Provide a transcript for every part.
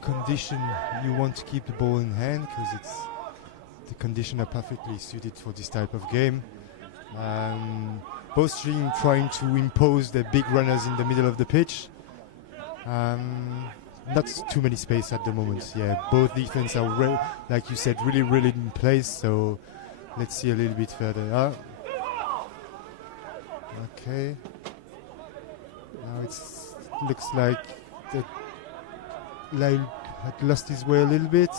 condition you want to keep the ball in hand, because the conditions are perfectly suited for this type of game. Both teams trying to impose their big runners in the middle of the pitch. Not too many space at the moment. Yeah, both defense are, like you said, really in place. So let's see a little bit further. Okay. Now it looks like that Lille had lost his way a little bit.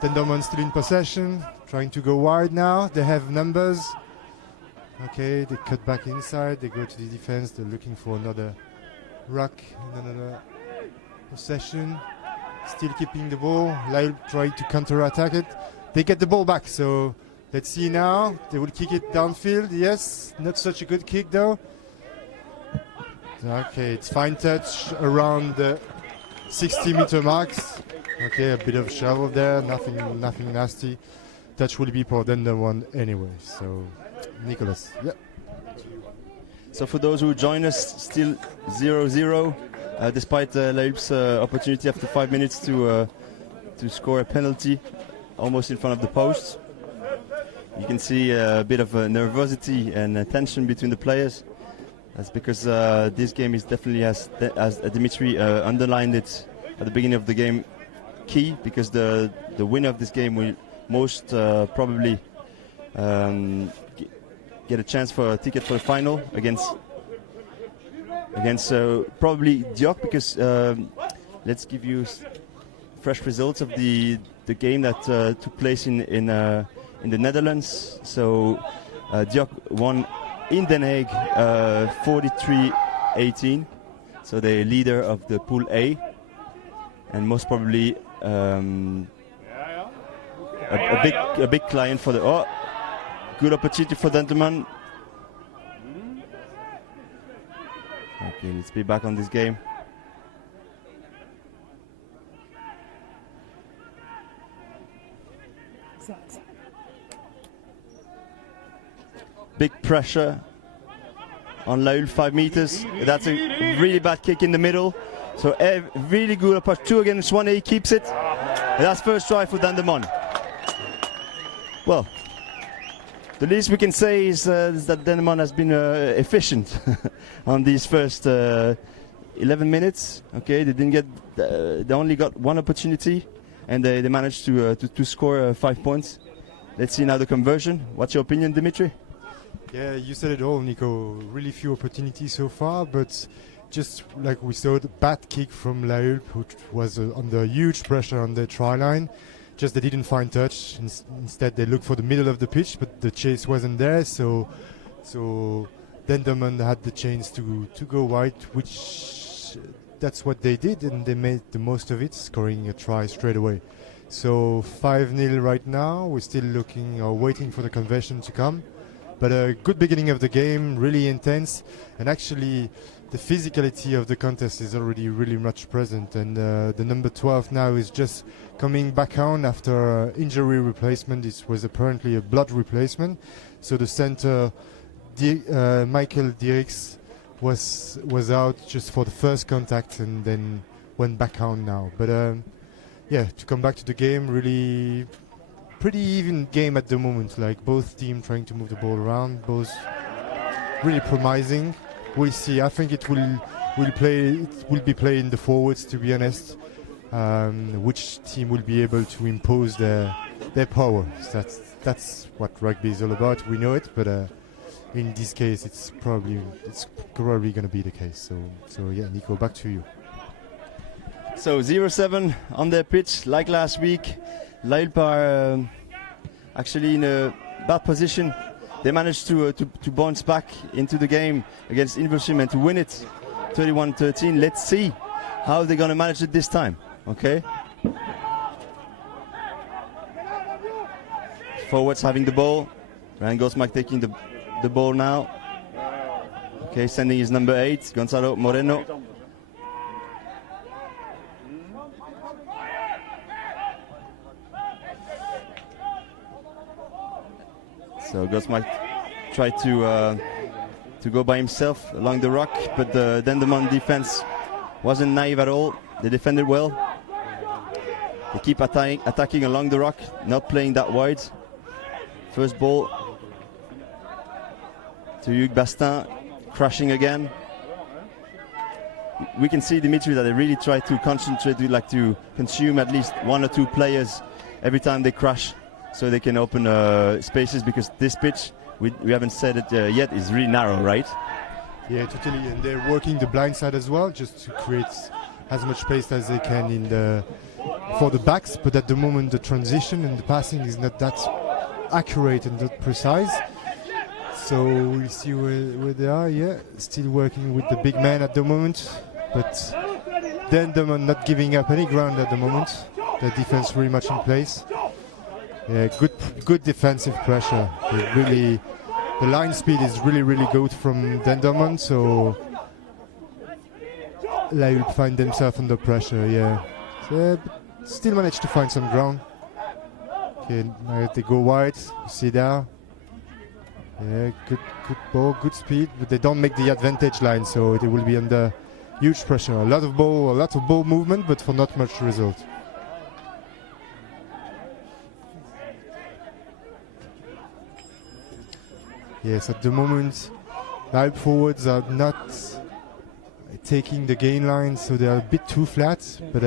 Dendermonde still in possession, trying to go wide now. They have numbers. Okay, they cut back inside. They go to the defense. They're looking for another ruck and another possession. Still keeping the ball. Lille try to counter-attack it. They get the ball back, so let's see now. They will kick it downfield. Yes, not such a good kick though. Okay, it's fine touch around the 60-meter marks. Okay, a bit of shovel there, nothing nasty. Touch will be for Dendermonde anyway. So, Nicolas, yeah. So for those who join us, still 0-0, despite Lille's opportunity after 5 minutes to score a penalty, almost in front of the post. You can see a bit of nervosity and tension between the players. That's because this game is definitely, as Dimitri underlined it at the beginning of the game, key, because the winner of this game will most probably get a chance for a ticket for the final against probably Diok, because let's give you fresh results of the game that took place in the Netherlands. So Diok won in Den Haag 43-18, so the leader of the Pool A, and most probably a big client for the good opportunity for Dendermonde. Okay, let's be back on this game. Big pressure on Lille, 5 meters. That's a really bad kick in the middle. So really good approach. 2 against 1, he keeps it. And that's first try for Dendermonde. Well, the least we can say is that Dendermonde has been efficient on these first 11 minutes. Okay, they didn't get, they only got 1 opportunity, and they managed to score 5 points. Let's see now the conversion. What's your opinion, Dimitri? Yeah, you said it all, Nico. Really few opportunities so far, but just like we saw, the bad kick from Lille, which was under huge pressure on the try line. Just they didn't find touch. Instead, they looked for the middle of the pitch, but the chase wasn't there. So Dendermonde had the chance to go wide, which that's what they did, and they made the most of it, scoring a try straight away. So 5-0 right now. We're still looking or waiting for the conversion to come. But a good beginning of the game, really intense, and actually the physicality of the contest is already really much present, and the number 12 now is just coming back on after injury replacement. This was apparently a blood replacement, so the center Michael Dierks was out just for the first contact and then went back on now. But yeah, to come back to the game, really pretty even game at the moment, like both teams trying to move the ball around, both really promising. We'll see. I think it will be played in the forwards, to be honest. Which team will be able to impose their power? That's what rugby is all about. We know it, but in this case, it's probably going to be the case. So yeah, Nico, back to you. So 0-7 on their pitch, like last week. Lille are actually in a bad position. They managed to bounce back into the game against Ilversum and to win it 31-13. Let's see how they're going to manage it this time. Okay. Forwards having the ball. Ryan Gosmak taking the ball now. Okay, sending his number 8, Gonzalo Moreno. So Gosmak tried to go by himself along the rock, but the Dendermonde defense wasn't naive at all. They defended well. They keep attacking along the rock, not playing that wide. First ball to Hugues Bastin, crashing again. We can see, Dimitri, that they really try to concentrate, they like to consume at least 1 or 2 players every time they crash, so they can open spaces, because this pitch, we haven't said it yet, is really narrow, right? Yeah, totally. And they're working the blind side as well, just to create as much space as they can for the backs. But at the moment, the transition and the passing is not that accurate and not precise. So we'll see where they are. Yeah, still working with the big man at the moment, but Dendermonde not giving up any ground at the moment. The defense really much in place. Yeah, good defensive pressure. The line speed is really good from Dendermonde, so they will find themselves under pressure. Yeah, so, but still manage to find some ground. Okay, now they go wide. You see there. Yeah, good ball, good speed, but they don't make the advantage line, so they will be under huge pressure. A lot of ball movement, but for not much result. Yes, at the moment, the forwards are not taking the gain line, so they are a bit too flat. But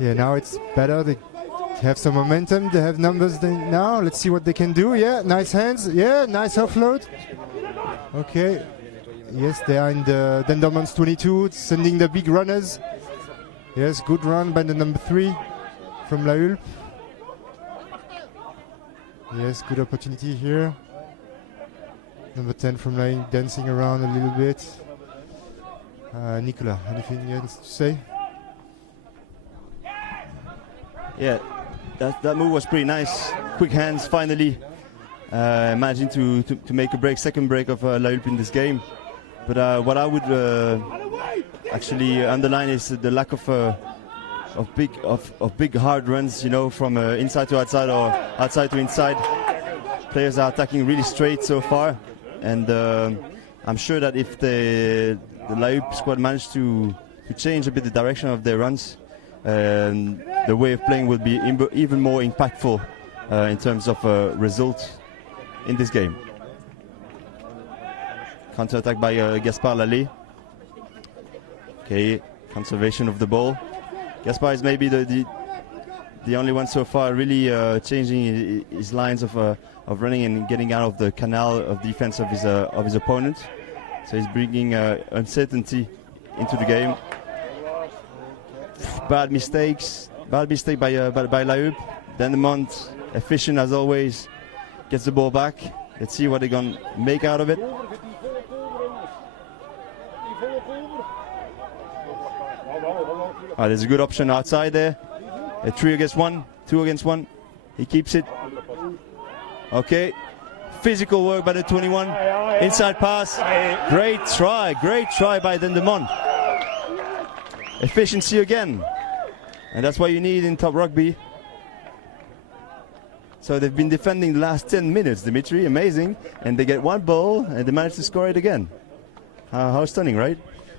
yeah, now it's better. They have some momentum. They have numbers now. Let's see what they can do. Yeah, nice hands. Yeah, nice offload. Okay. Yes, they are in the Dendermonde's 22, sending the big runners. Yes, good run by the number 3 from La Hulpe. Yes, good opportunity here. Number 10 from Line dancing around a little bit. Nicolas, anything else to say? Yeah, that move was pretty nice. Quick hands, finally managing to make a second break of La Hulpe in this game. But what I would actually underline is the lack of big hard runs, you know, from inside to outside or outside to inside. Players are attacking really straight so far, and I'm sure that if the La Hulpe squad managed to change a bit the direction of their runs, the way of playing will be even more impactful in terms of results in this game. Counter-attack by Gaspard Lallet. Okay, conservation of the ball. Gaspard is maybe the only one so far really changing his lines of running and getting out of the canal of defense of his opponent. So he's bringing uncertainty into the game. Bad mistake by La Hulpe. Dendermonde, efficient as always, gets the ball back. Let's see what they're going to make out of it. There's a good option outside there. 3 against 1, 2 against 1. He keeps it. Okay. Physical work by the 21. Inside pass. Great try by Dendermonde. Efficiency again. And that's what you need in top rugby. So they've been defending the last 10 minutes, Dimitri. Amazing. And they get one ball and they manage to score it again. How stunning, right?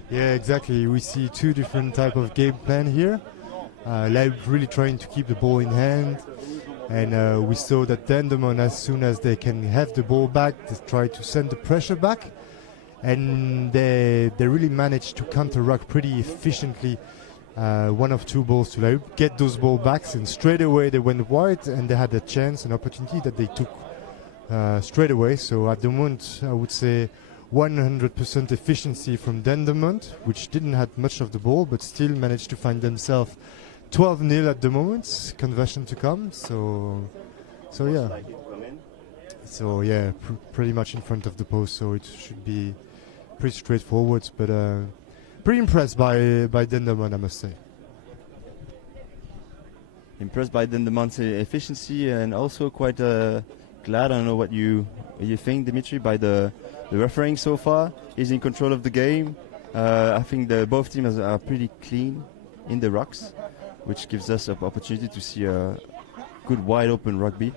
Yeah, exactly. We see 2 different type of game plan here. La Hulpe really trying to keep the ball in hand. And we saw that Dendermonde, as soon as they can have the ball back, they try to send the pressure back. And they really managed to counter-ruck pretty efficiently. 1 of 2 balls to La Hulpe, get those ball backs, and straight away they went wide, and they had a chance, an opportunity that they took straight away. So at the moment, I would say 100% efficiency from Dendermonde, which didn't have much of the ball, but still managed to find themselves 12-0 at the moment. Conversion to come. So yeah. So yeah, pretty much in front of the post. So it should be pretty straightforward. But pretty impressed by Dendermonde, I must say. Impressed by Dendermonde's efficiency, and also quite glad. I don't know what you think, Dimitri, by the refereeing so far. He's in control of the game. I think both teams are pretty clean in the rocks, which gives us an opportunity to see a good wide open rugby,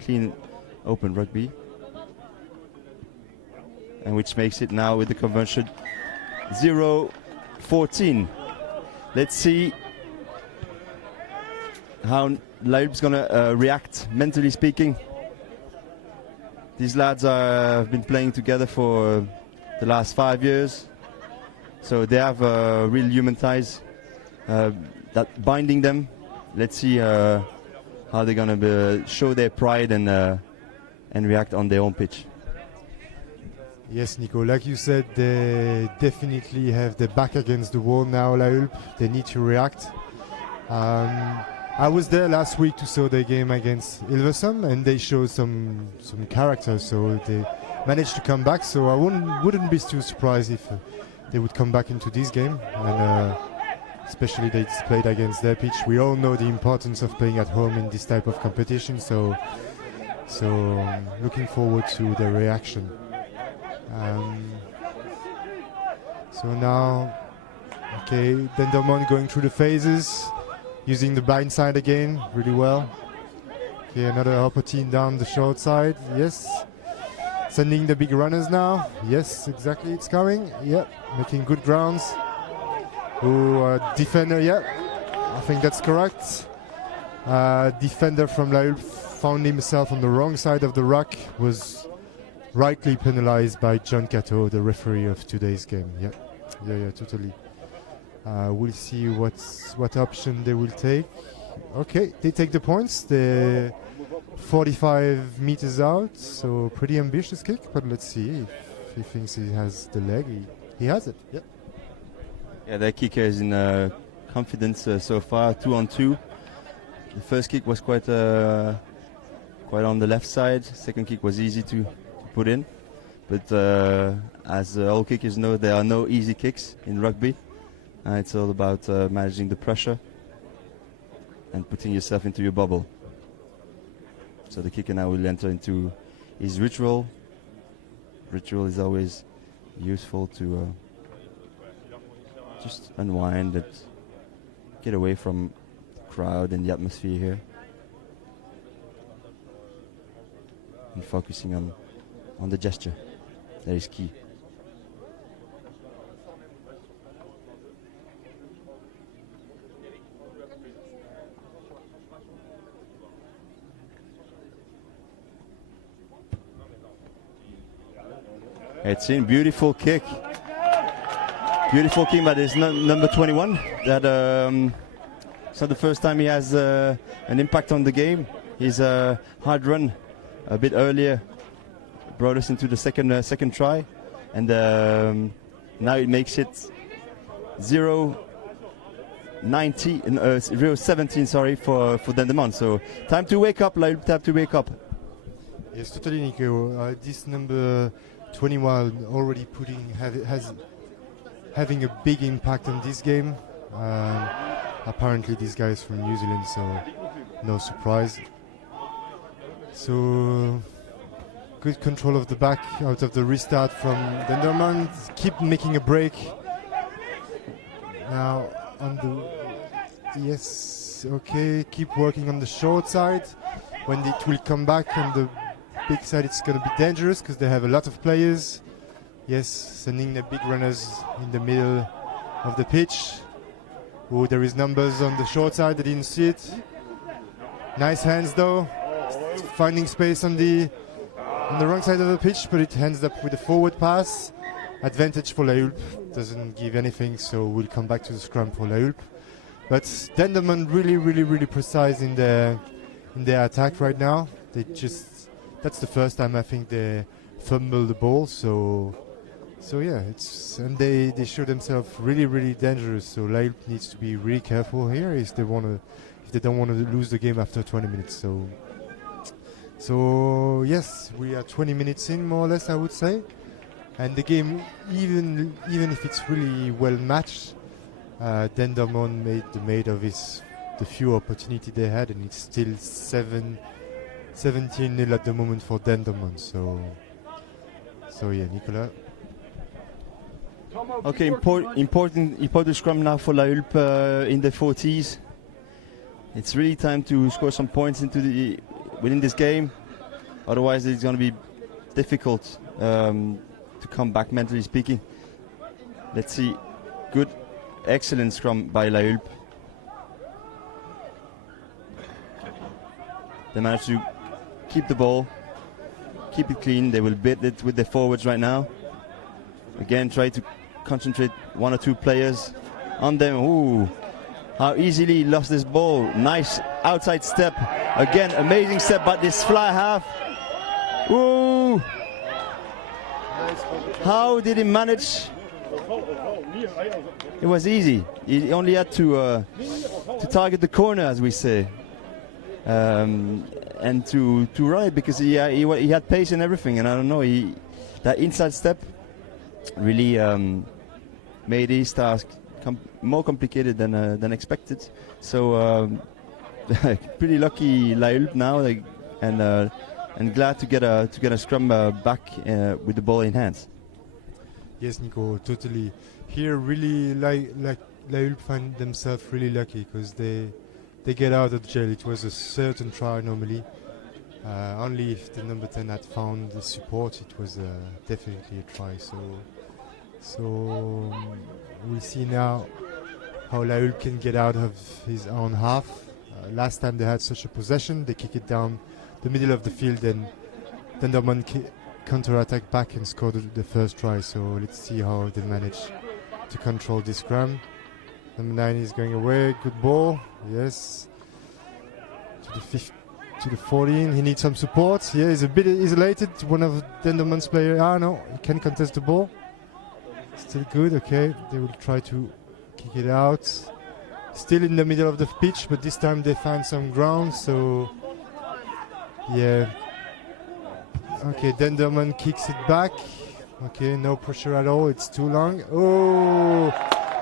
clean open rugby, and which makes it now with the conversion 0-14. Let's see how La Hulpe's going to react, mentally speaking. These lads have been playing together for the last 5 years, so they have real human ties that binding them. Let's see how they're going to show their pride and react on their own pitch. Yes, Nico, like you said, they definitely have their back against the wall now, La Hulpe. They need to react. I was there last week to saw their game against LIVESTREAM, and they showed some character, so they managed to come back. So I wouldn't be too surprised if they would come back into this game, and especially they played against their pitch. We all know the importance of playing at home in this type of competition, so looking forward to the reaction. So now, okay, Dendermonde going through the phases, using the blind side again, really well. Okay, another upper team down the short side, yes. Sending the big runners now, yes, exactly, it's coming, yep, making good grounds. Defender, yeah, I think that's correct. Defender from La Hulpe found himself on the wrong side of the ruck, was rightly penalized by John Cato, the referee of today's game. Yeah, totally. We'll see what option they will take. Okay, they take the points. They're 45 meters out, so pretty ambitious kick, but let's see if he thinks he has the leg. He has it, yeah. Yeah, their kicker is in confidence so far, 2-on-2. The first kick was quite on the left side. Second kick was easy to put in, but as all kickers know, there are no easy kicks in rugby. It's all about managing the pressure and putting yourself into your bubble. So the kicker now will enter into his ritual. Ritual is always useful to just unwind and get away from the crowd and the atmosphere here, and focusing on the gesture. That is key. It's in, beautiful kick. Beautiful kick by this number 21. That it's not the first time he has an impact on the game. His hard run a bit earlier brought us into the second try, and now it makes it 0-17, sorry, for Dendermonde. So time to wake up, time to wake up. Yes, totally, Nico. This number 21 already having a big impact on this game. Apparently this guy is from New Zealand, so no surprise. So good control of the back out of the restart from Dendermonde. Keep making a break. Now on the, yes, okay, keep working on the short side. When it will come back on the big side, it's going to be dangerous because they have a lot of players. Yes, sending the big runners in the middle of the pitch. Oh, there is numbers on the short side. I didn't see it. Nice hands though. Finding space on the wrong side of the pitch, but it ends up with a forward pass. Advantage for La Hulpe. Doesn't give anything, so we'll come back to the scrum for La Hulpe. But Dendermonde really precise in their attack right now. That's the first time I think they fumble the ball. So yeah, and they show themselves really dangerous. So La Hulpe needs to be really careful here if they don't want to lose the game after 20 minutes. So yes, we are 20 minutes in, more or less, I would say. And the game, even if it's really well matched, Dendermonde made of the few opportunity they had, and it's still 17-0 at the moment for Dendermonde. So yeah, Nicolas. Okay, important scrum now for La Hulpe in the 40s. It's really time to score some points within this game. Otherwise, it's going to be difficult to come back, mentally speaking. Let's see. Good Excellent scrum by La Hulpe. They managed to keep the ball, keep it clean. They will beat it with their forwards right now. Again, try to concentrate one or two players on them. Ooh, how easily he lost this ball. Nice outside step. Again, amazing step, but this fly half. Ooh, how did he manage? It was easy. He only had to target the corner, as we say. And to run it, because he had pace and everything, and I don't know, that inside step really made his task more complicated than expected. So pretty lucky La Hulpe now, and glad to get a scrum back with the ball in hands. Yes, Nico, totally. Here, really, like La Hulpe find themselves really lucky because they get out of jail. It was a certain try normally. Only if the number 10 had found the support, it was definitely a try. So we see now how La Hulpe can get out of his own half. Last time they had such a possession, they kick it down the middle of the field, and Dendermonde counter-attack back and scored the first try. So let's see how they manage to control this scrum. Number 9 is going away. Good ball. Yes. To the 14. He needs some support. Yeah, he's a bit isolated. One of Dendermonde's players. Ah, no. He can contest the ball. Still good. Okay. They will try to kick it out. Still in the middle of the pitch, but this time they find some ground. So, yeah. Okay, Dendermonde kicks it back. Okay, no pressure at all. It's too long. Oh!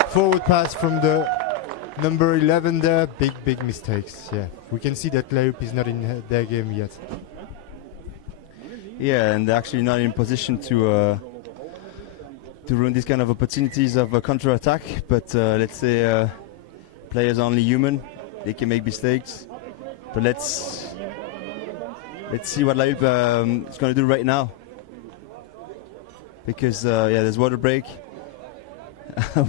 Forward pass from the number 11 there. Big mistakes. Yeah, we can see that La Hulpe is not in their game yet. Yeah, and they're actually not in position to ruin these kind of opportunities of a counter-attack. But let's say players are only human; they can make mistakes. But let's see what La Hulpe is going to do right now. Because yeah, there's water break.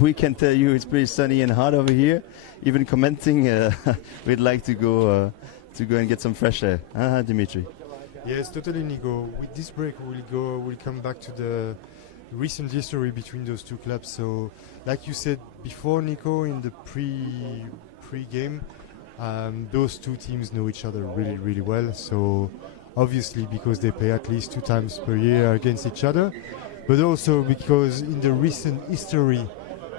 We can tell you it's pretty sunny and hot over here. Even commenting, we'd like to go and get some fresh air. Dimitri. Yes, totally, Nico. With this break, we'll come back to the recent history between those two clubs. So, like you said before, Nico, in the pre-game, those two teams know each other really, really well. So, obviously, because they play at least 2 times per year against each other, but also because in the recent history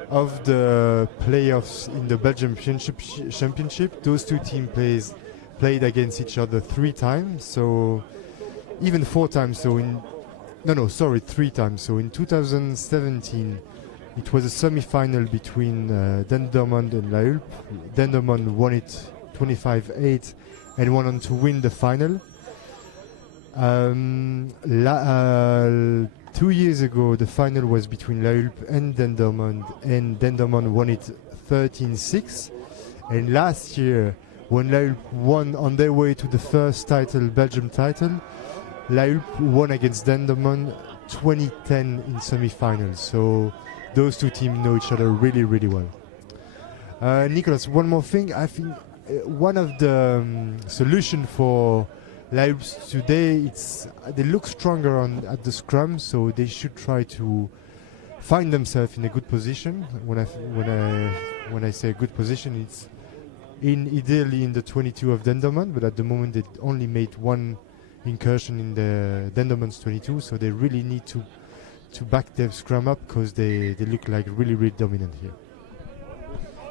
of the playoffs in the Belgian championship, those two teams played against each other 3 times. So even 4 times. So 3 times. So in 2017, it was a semi-final between Dendermonde and La Hulpe. Dendermonde won it 25-8 and went on to win the final. 2 years ago, the final was between La Hulpe and Dendermonde won it 13-6. And last year, when La Hulpe won on their way to the first title, Belgium title, La Hulpe won against Dendermonde 2010 in semi-finals. So those two teams know each other really, really well. Nicolas, one more thing. I think one of the solution for La Hulpe today, they look stronger at the scrum, so they should try to find themselves in a good position. When I say good position, it's ideally in the 22 of Dendermonde, but at the moment they only made 1 incursion in the Dendermonde's 22, so they really need to back their scrum up because they look like really, really dominant here.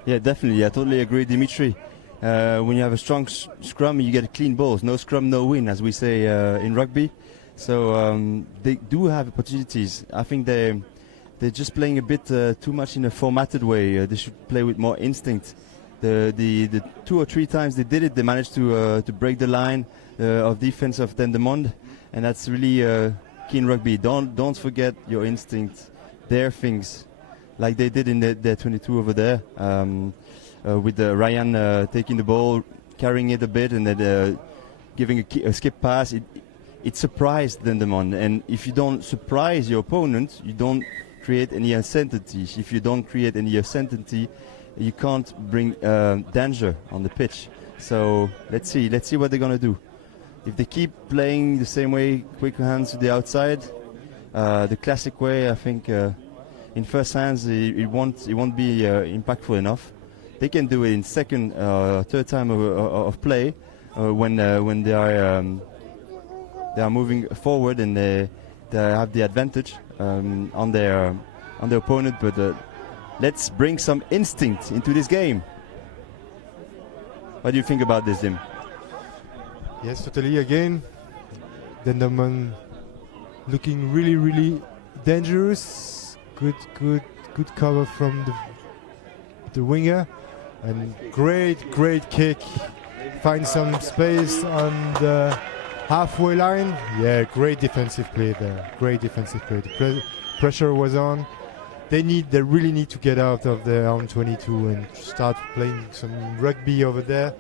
Yeah, definitely. I totally agree, Dimitri. When you have a strong scrum, you get clean balls. No scrum, no win, as we say in rugby. So they do have opportunities. I think they're just playing a bit too much in a formatted way. They should play with more instinct. The 2 or 3 times they did it, they managed to break the line of defense of Dendermonde, and that's really keen rugby. Don't forget your instinct. Their things, like they did in their 22 over there. With Ryan taking the ball, carrying it a bit, and then giving a skip pass. It surprised Dendermonde, and if you don't surprise your opponent, you don't create any uncertainty. If you don't create any uncertainty, you can't bring danger on the pitch. So let's see what they're gonna do. If they keep playing the same way, quick hands to the outside, the classic way, I think in first hands it won't be impactful enough. They can do it in second, third time of play when they are moving forward and they have the advantage on their opponent. But let's bring some instinct into this game. What do you think about this, Dim? Yes, totally. Again, Dendermonde looking really dangerous. Good cover from the winger, and great kick. Find some space on the halfway line. Yeah, great defensive play there. Great defensive play. The pressure was on. They really need to get out of their own 22 and start playing some rugby over there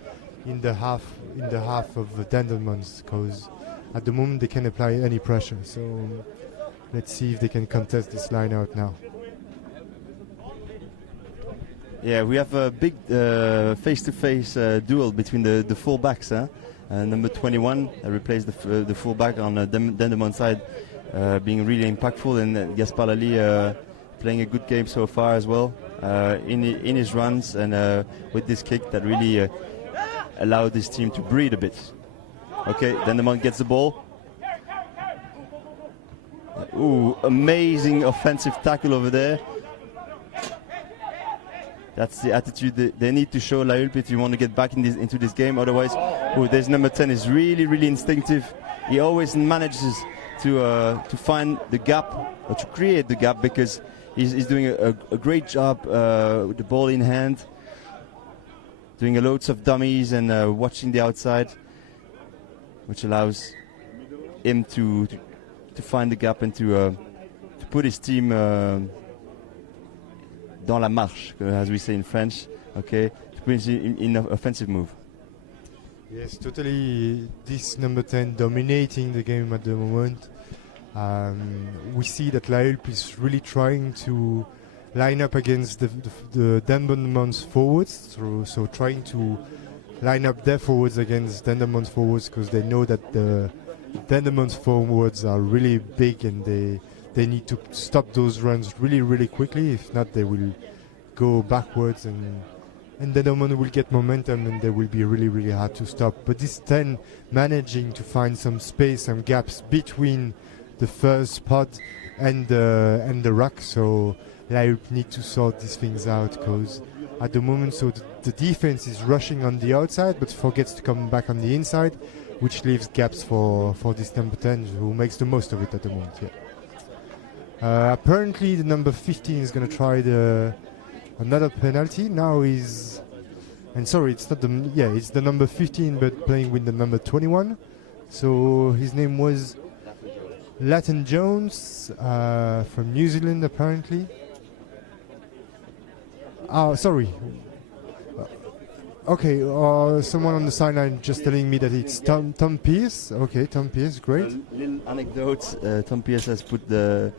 in the half of the Dendermonde, because at the moment they can apply any pressure. So let's see if they can contest this line out now. Yeah, we have a big face-to-face duel between the full backs. Number 21 replaced the full back on the Dendermonde side, being really impactful, and Gaspar Lally playing a good game so far as well in his runs, and with this kick that really allowed this team to breathe a bit. Okay, Dendermonde gets the ball. Ooh, amazing offensive tackle over there. That's the attitude they need to show, La Hulpe, if you want to get back into this game. Otherwise, there's number 10 is really instinctive. He always manages to find the gap, or to create the gap, because he's doing a great job with the ball in hand, doing loads of dummies and watching the outside, which allows him to find the gap and to put his team dans la marche, as we say in French, okay, to put his in an offensive move. Yes, totally. This number 10 dominating the game at the moment. We see that La Hulpe is really trying to line up against the Dendermonde forwards, so trying to line up their forwards against Dendermonde forwards, because they know that the Dendermonde forwards are really big, and they need to stop those runs really quickly. If not, they will go backwards, and Dendermonde will get momentum, and they will be really hard to stop. But this 10 managing to find some space, some gaps between the first spot and the ruck. So La Hulpe need to sort these things out, because at the moment, so the defense is rushing on the outside but forgets to come back on the inside, which leaves gaps for this number 10, who makes the most of it at the moment. Yeah. Apparently the number 15 is going to try another penalty. Now it's not it's the number 15, but playing with the number 21. So his name was Latin Jones from New Zealand, apparently. Sorry. Okay, someone on the sideline just telling me that it's Tom Pierce. Okay, Tom Pierce, great. Little anecdote, Tom Pierce has put the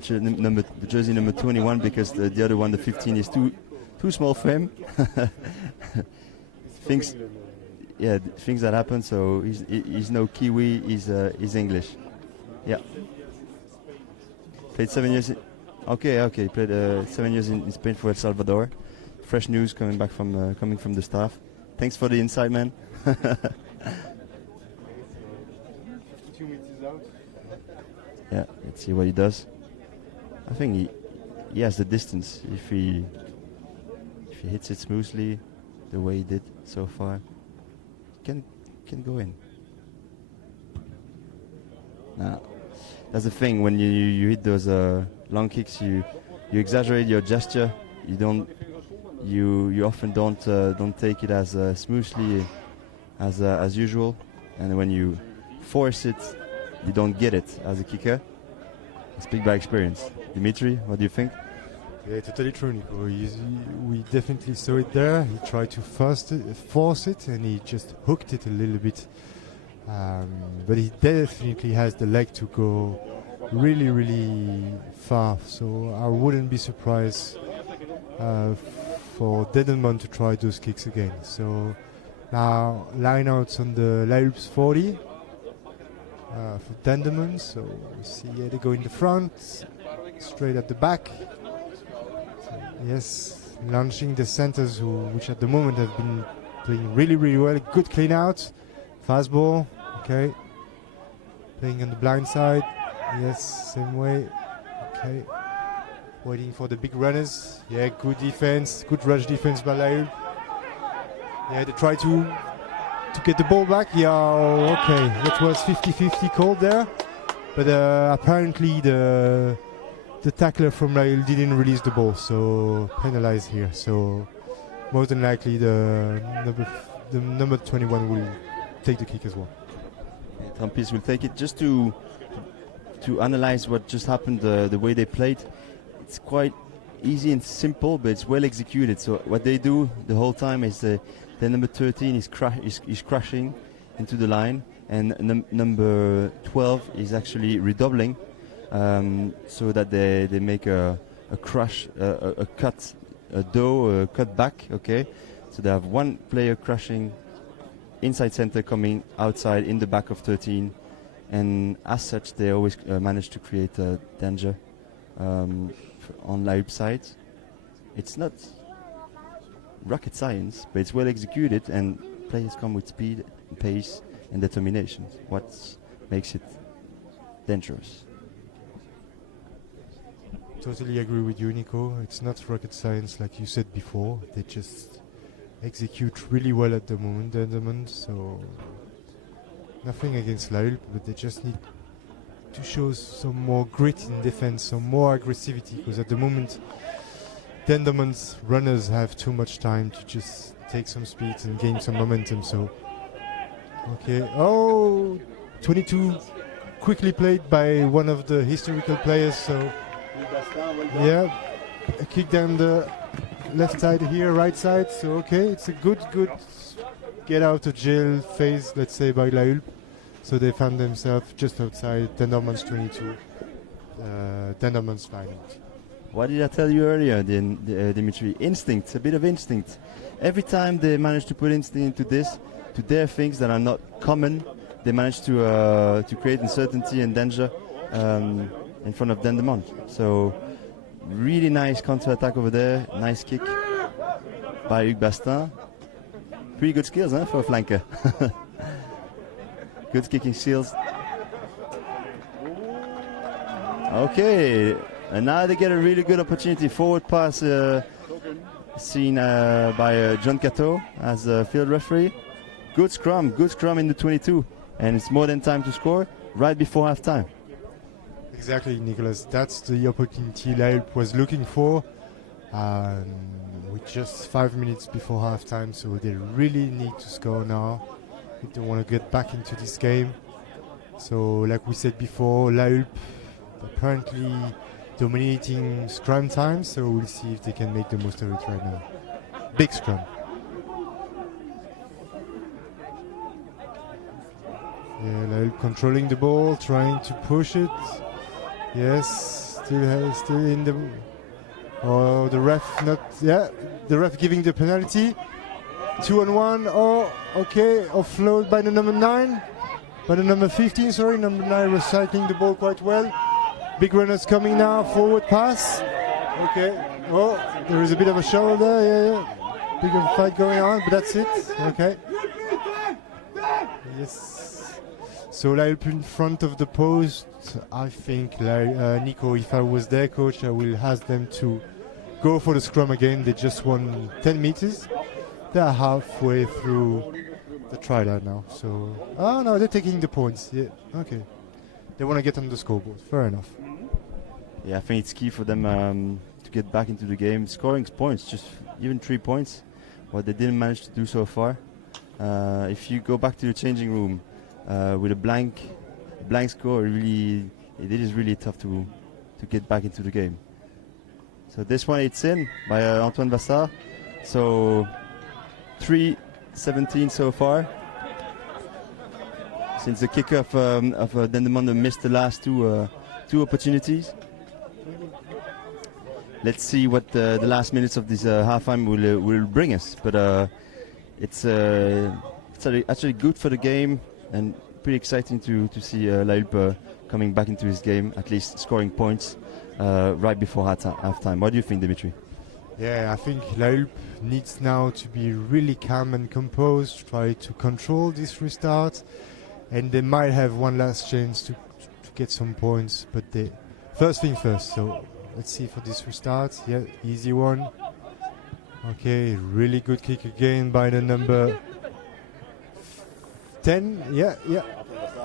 jersey number 21 because the other one, the 15, is too small for him. Things that happen. So he's no Kiwi. He's English. Yeah. Played 7 years. Okay. Played 7 years in Spain for El Salvador. Fresh news coming from the staff. Thanks for the insight, man. 52 meters out. Yeah, let's see what he does. I think he has the distance. If he hits it smoothly, the way he did so far, can go in. Now, that's the thing, when you hit those long kicks, you exaggerate your gesture. You often don't take it as smoothly as usual, and when you force it, you don't get it as a kicker. I speak by experience. Dimitri, what do you think? Yeah, totally true, Nico. We definitely saw it there. He tried to force it, and he just hooked it a little bit. But he definitely has the leg to go really far. So I wouldn't be surprised for Dendermonde to try those kicks again. So now line outs on the LIVESTREAM 40 for Dendermonde. So we see they go in the front, straight at the back. So, yes, launching the centers which at the moment have been playing really well. Good clean out, fast ball. Okay, playing on the blind side. Yes, same way. Okay. Waiting for the big runners. Yeah, good defense. Good rush defense by Lille. Yeah, they try to get the ball back. Yeah, okay. That was 50-50 called there. But apparently the tackler from Lille didn't release the ball, so penalized here. So more than likely the number 21 will take the kick as well. Trampis will take it. Just to analyze what just happened, the way they played, it's quite easy and simple, but it's well executed. So what they do the whole time is the number 13 is crashing into the line, and number 12 is actually redoubling, so that they make a crash, a cut, a cut back. Okay, so they have one player crashing inside center, coming outside in the back of 13. And as such, they always manage to create danger on Lille side. It's not rocket science, but it's well executed, and players come with speed, pace, and determination. What makes it dangerous? Totally agree with you, Nico. It's not rocket science, like you said before. They just execute really well at the moment, Dendermonde. So. Nothing against Lille, but they just need to show some more grit in defense, some more aggressivity, because at the moment Dendermonde's runners have too much time to just take some speed and gain some momentum. So, okay, 22 quickly played by one of the historical players. So, yeah, a kick down the left side here, right side. So, okay, it's a good get out of jail phase, let's say, by Lille. So they found themselves just outside Dendermonde's 22, Dendermonde's line out. What did I tell you earlier, Dimitri? Instinct, a bit of instinct. Every time they manage to put instinct into this, to dare things that are not common, they manage to create uncertainty and danger in front of Dendermonde. So really nice counter-attack over there, nice kick by Hugues Bastin. Pretty good skills for a flanker. Good kicking skills. Okay, and now they get a really good opportunity. Forward pass seen by John Cato as a field referee. Good scrum in the 22. And it's more than time to score right before half time. Exactly, Nicolas. That's the opportunity Lille was looking for. With just 5 minutes before halftime, so they really need to score now. They don't want to get back into this game. So, like we said before, HULPE apparently dominating scrum time, so we'll see if they can make the most of it right now. Big scrum. Yeah, HULPE controlling the ball, trying to push it. Yes, still in the... Oh, the ref not... Yeah, the ref giving the penalty. 2-on-1. Oh, okay. Offload by the number 9. By the number 15, sorry. Number 9 recycling the ball quite well. Big runners coming now. Forward pass. Okay. Oh, there is a bit of a shovel there. Yeah. Big of a fight going on, but that's it. Okay. Yes. So Lille in front of the post. I think, Nico, if I was their coach, I will ask them to go for the scrum again. They just won 10 meters. They're halfway through the try-out now. So, oh no, they're taking the points. Yeah, okay. They want to get on the scoreboard. Fair enough. Yeah, I think it's key for them to get back into the game. Scoring points, just even 3 points, what they didn't manage to do so far. If you go back to the changing room with a blank score, it is really tough to get back into the game. So this one, it's in by Antoine Vassar. So 3-17 so far. Since the kickoff of Dendermonde missed the last two 2 opportunities. Let's see what the last minutes of this half-time will bring us. But it's actually good for the game and pretty exciting to see LIVESTREAM coming back into his game, at least scoring points right before half-time. What do you think, Dimitri? Yeah, I think LIVESTREAM needs now to be really calm and composed, try to control this restart, and they might have one last chance to get some points, but first thing first. So let's see for this restart. Yeah, easy one. Okay, really good kick again by the number 10. Yeah,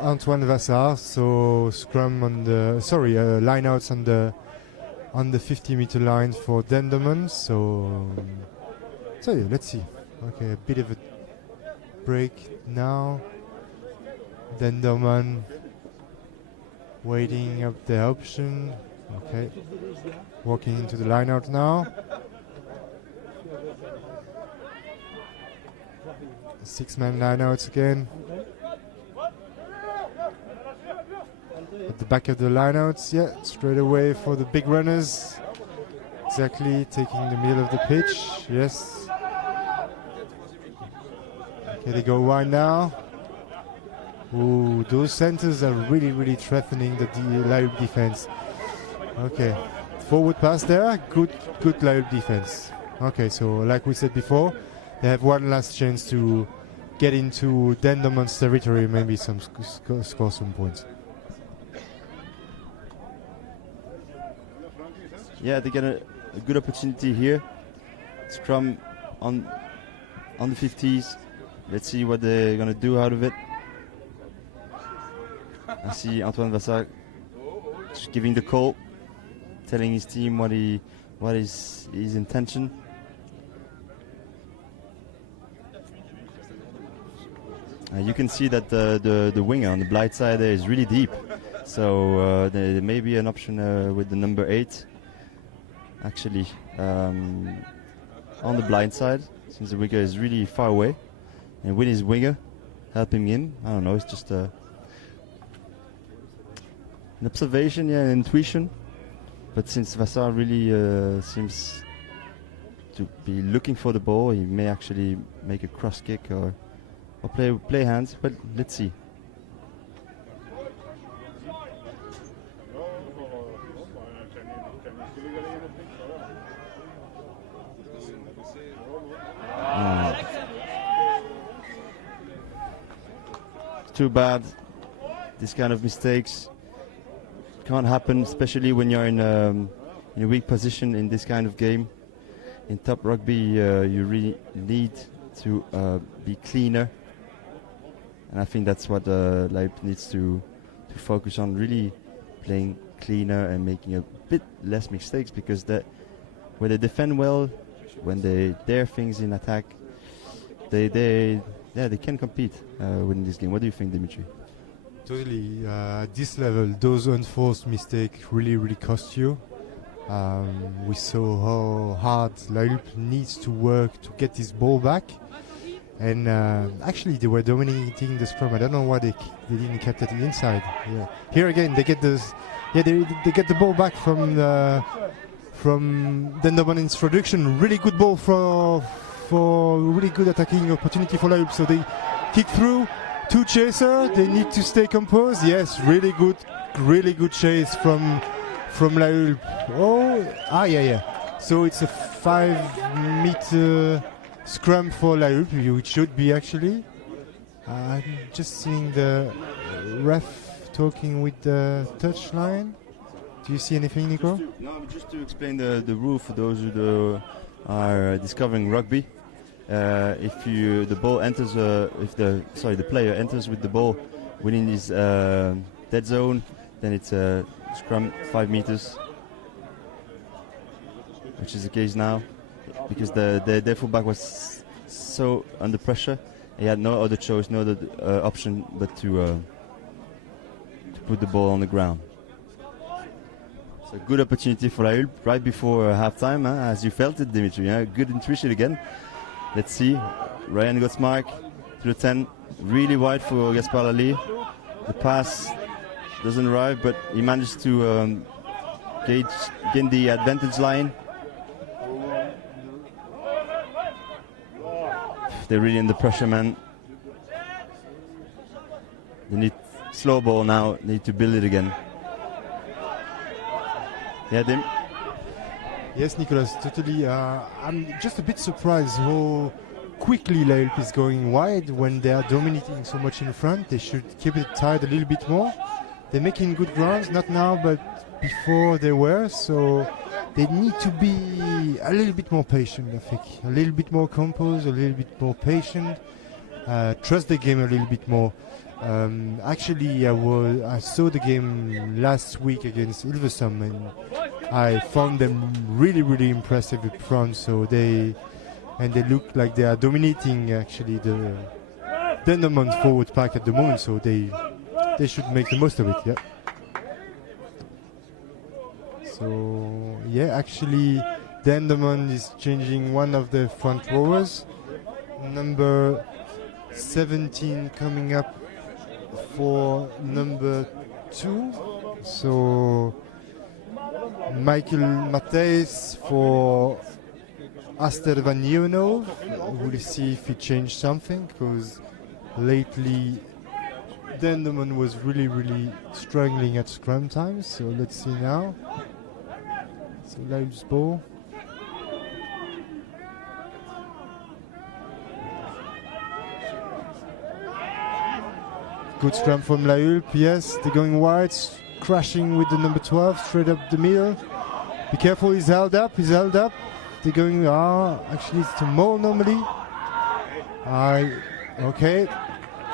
Antoine Vassar. So scrum on the line outs on the 50-meter line for Dendermonde. So yeah, let's see. Okay, a bit of a break now. Dendermonde waiting up the option. Okay, walking into the line out now. 6-man line outs again. At the back of the lineouts, yeah, straight away for the big runners. Exactly, taking the middle of the pitch, yes. Okay, they go wide now. Ooh, those centers are really, really threatening the LIVESTREAM defense. Okay, forward pass there, good LIVESTREAM defense. Okay, so like we said before, they have one last chance to get into Dendermonde's territory, maybe score some points. Yeah, they get a good opportunity here. Scrum on the 50s. Let's see what they're gonna do out of it. I see Antoine Vassar just giving the call, telling his team what is his intention. You can see that the winger on the blind side there is really deep, so there may be an option with the number 8 actually on the blind side, since the winger is really far away, and with his winger helping him, I don't know, it's just an observation, yeah, an intuition. But since Vassar really seems to be looking for the ball, he may actually make a cross kick or play hands, but let's see. Too bad. This kind of mistakes can't happen, especially when you're in a weak position in this kind of game. In top rugby, you really need to be cleaner, and I think that's what LIVESTREAM needs to focus on, really playing cleaner and making a bit less mistakes, because when they defend well, when they dare things in attack, they can compete within this game. What do you think, Dimitri? Totally. At this level, those unforced mistakes really cost you. We saw how hard LIVESTREAM needs to work to get this ball back. And actually, they were dominating the scrum. I don't know why they didn't kept it inside. Yeah. Here again, they get this. Yeah, they get the ball back from Dendermonde introduction. Really good ball for really good attacking opportunity for LIVESTREAM. So they kick through. 2 chaser. They need to stay composed. Yes, really good chase from LIVESTREAM. Yeah. So it's a 5-meter scrum for LIVESTREAM. It should be actually. I'm just seeing the ref talking with the touchline. Do you see anything, Nico? Just to explain the rule for those who are discovering rugby. If the ball enters, the player enters with the ball within his dead zone, then it's a scrum 5 meters, which is the case now, because their fullback was so under pressure. He had no other choice, no other option but to put the ball on the ground. So good opportunity for LIVESTREAM right before halftime, as you felt it, Dimitri. Good intuition again. Let's see. Ryan Gottsmark to the 10, really wide for Gaspar Ali. The pass doesn't arrive, but he managed to gain the advantage line. They're really in the pressure, man. They need slow ball now, need to build it again. Yeah, Dim? Yes, Nicolas, totally. I'm just a bit surprised how quickly LIVESTREAM is going wide when they are dominating so much in front. They should keep it tight a little bit more. They're making good grounds, not now, but before they were. So they need to be a little bit more patient, I think. A little bit more composed, a little bit more patient. Trust the game a little bit more. Actually, I saw the game last week against LIVESTREAM, and I found them really, really impressive up front. So they look like they are dominating actually the Dendermonde forward pack at the moment. So they should make the most of it. Yeah. So yeah, actually, Dendermonde is changing one of the front rowers, number 17 coming up for number 2. So Michael Matthijs for Aster van Nieuwenhoven. We'll see if he changed something, because lately Dendermonde was really, really struggling at scrum times. So let's see now. So Lille's ball. Good scrum from LIVESTREAM, yes, they're going wide, crashing with the number 12, straight up the middle. Be careful, he's held up. They're going, actually it's to Mo normally. Okay,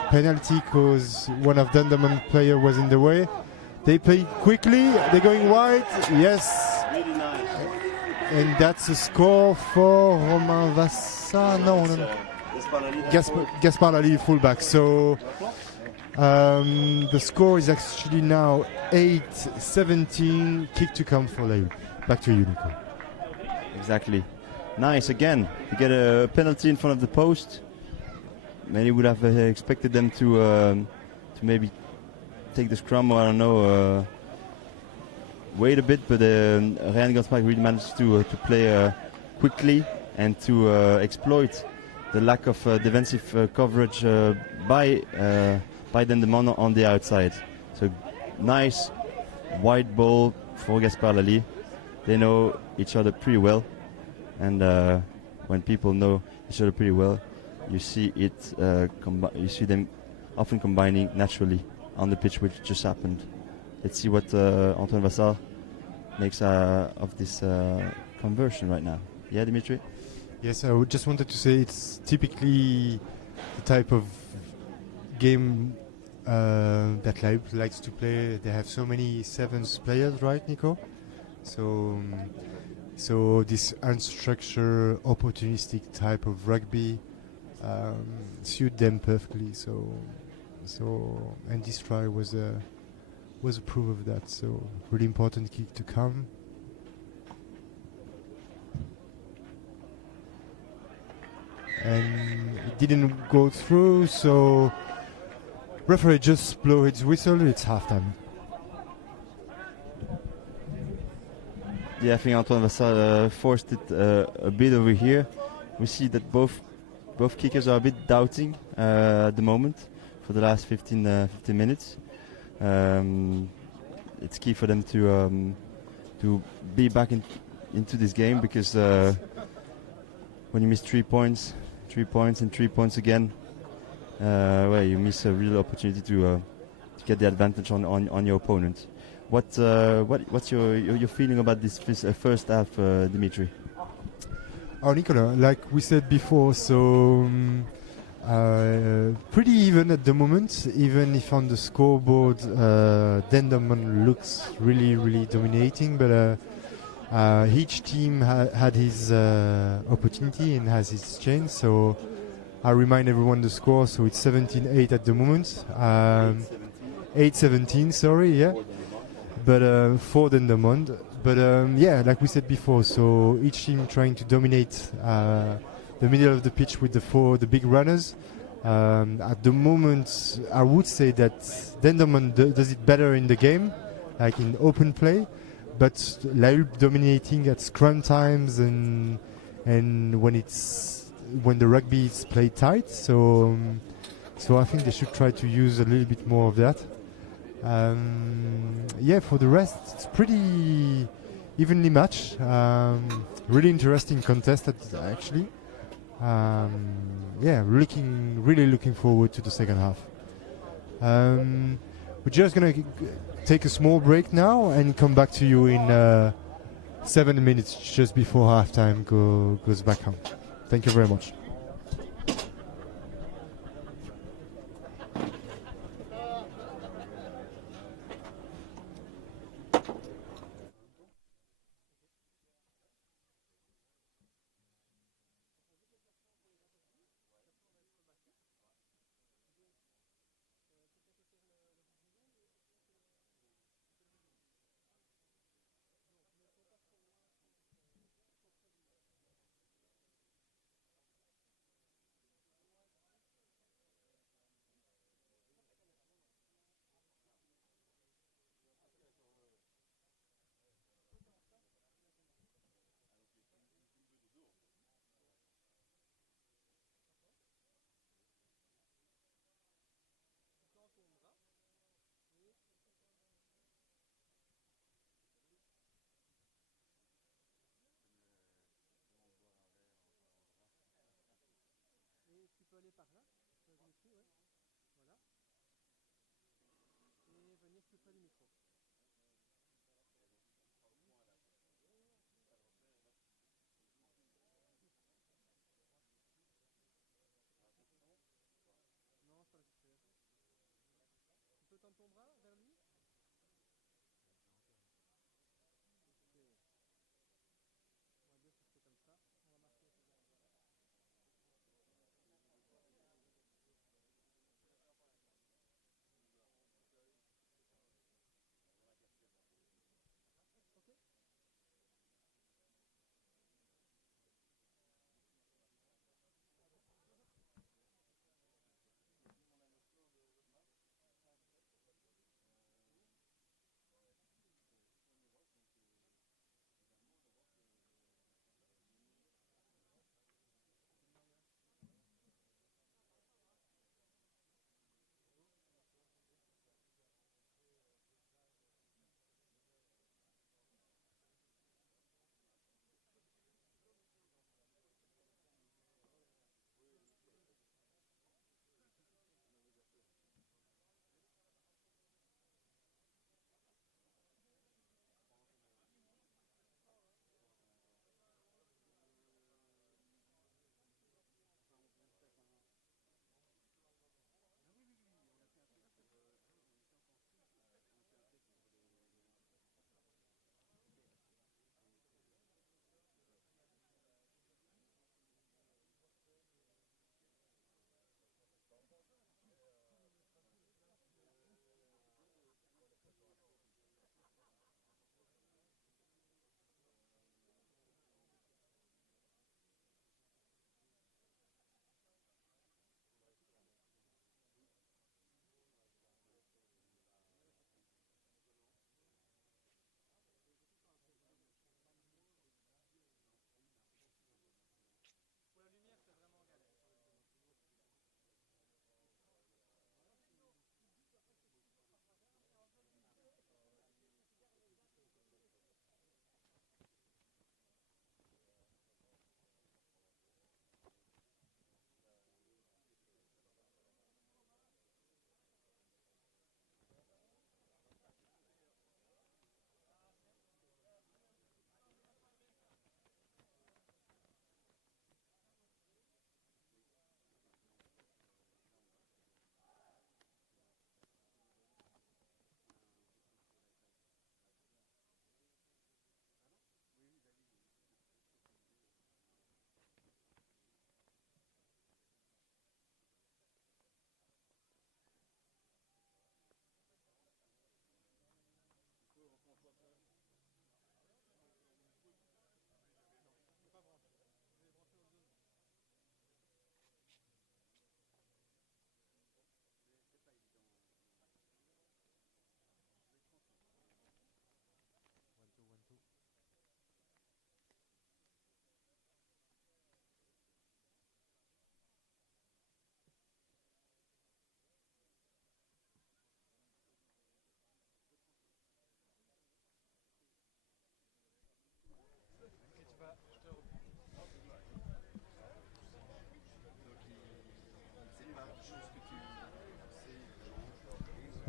penalty because one of Dendermonde player was in the way. They play quickly, they're going wide, yes. Really nice. And that's a score for Romain Vassa, Gaspard Lally, fullback. So the score is actually now 8-17, kick to come for LIVESTREAM. Back to you, Nico. Exactly. Nice again. You get a penalty in front of the post. Many would have expected them to maybe take the scrum, or I don't know, wait a bit, but Ryan Gansmark really managed to play quickly and to exploit the lack of defensive coverage by Dendermonde on the outside. So nice wide ball for Gaspard Lally. They know each other pretty well, and when people know each other pretty well, you see it. You see them often combining naturally on the pitch, which just happened. Let's see what Antoine Vassar makes of this conversion right now. Yeah, Dimitri? Yes, I just wanted to say it's typically the type of game that LIVESTREAM likes to play. They have so many sevens players, right, Nico? So this unstructured, opportunistic type of rugby suit them perfectly. And this try was a proof of that. So really important kick to come. And it didn't go through, so referee just blow its whistle. It's halftime. Yeah, I think Antoine Vassar forced it a bit over here. We see that both kickers are a bit doubting at the moment for the last 15 minutes. It's key for them to be back into this game, because when you miss 3 points and 3 points again, well, you miss a real opportunity to get the advantage on your opponent. What's your feeling about this first half, Dimitri? Oh, Nicola, like we said before, so pretty even at the moment, even if on the scoreboard Dendermonde looks really, really dominating, but each team had his opportunity and has his chance. So I remind everyone the score, so it's 17-8 at the moment. 8-17, sorry, yeah. But for Dendermonde. But yeah, like we said before, so each team trying to dominate the middle of the pitch with the big runners. At the moment, I would say that Dendermonde does it better in the game, like in open play, but LIVESTREAM dominating at scrum times and when the rugby is played tight. So I think they should try to use a little bit more of that. Yeah, for the rest, it's pretty evenly matched. Really interesting contest actually. Yeah, really looking forward to the second half. We're just gonna take a small break now and come back to you in 7 minutes, just before halftime goes back home. Thank you very much.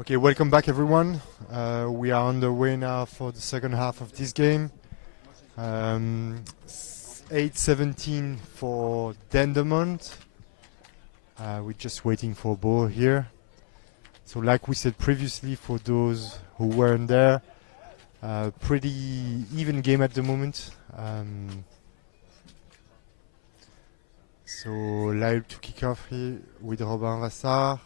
Okay, welcome back everyone. We are on the way now for the second half of this game. 8-17 for Dendermonde. We're just waiting for a ball here. So like we said previously, for those who weren't there, pretty even game at the moment. So LIVE to kick off here with Robin Vassar.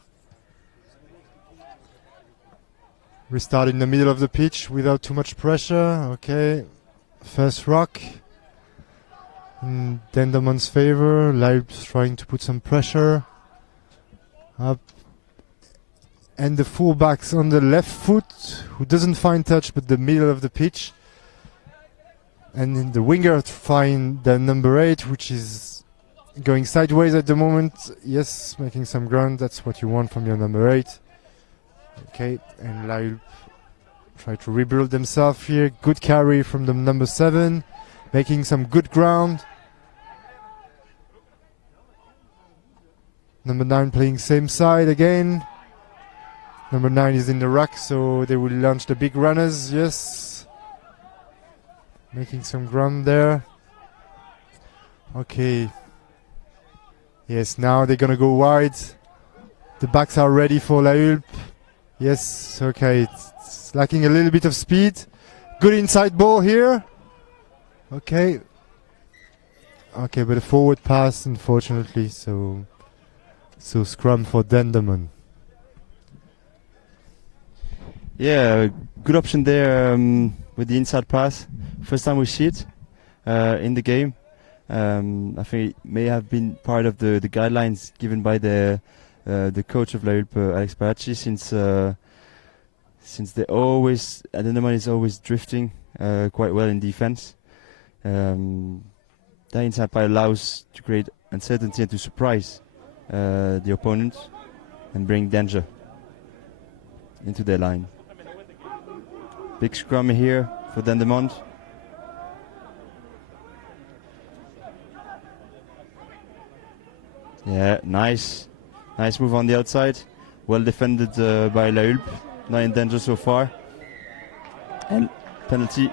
Restart in the middle of the pitch without too much pressure. Okay, first rock in Dendermonde's favor. LIVE trying to put some pressure up, and the fullbacks on the left foot, who doesn't find touch but the middle of the pitch, and then the winger to find the number 8, which is going sideways at the moment. Yes, making some ground. That's what you want from your number 8. Okay, and LIVE try to rebuild themselves here. Good carry from the number 7, making some good ground. Number 9 playing same side again. Number 9 is in the ruck, so they will launch the big runners. Yes, making some ground there. Okay. Yes, now they're gonna go wide. The backs are ready for La Hulpe. Yes, okay, it's lacking a little bit of speed. Good inside ball here. Okay. Okay, but a forward pass, unfortunately, so scrum for Dendermonde. Yeah, good option there with the inside pass. First time we see it in the game. I think it may have been part of the guidelines given by the coach of La Hulpe, Alex Paracci, since they always, Dendermonde is always drifting quite well in defense. That inside play allows to create uncertainty and to surprise the opponent and bring danger into their line. Big scrum here for Dendermonde. Yeah, nice move on the outside. Well defended by La Hulpe. Not in danger so far. And penalty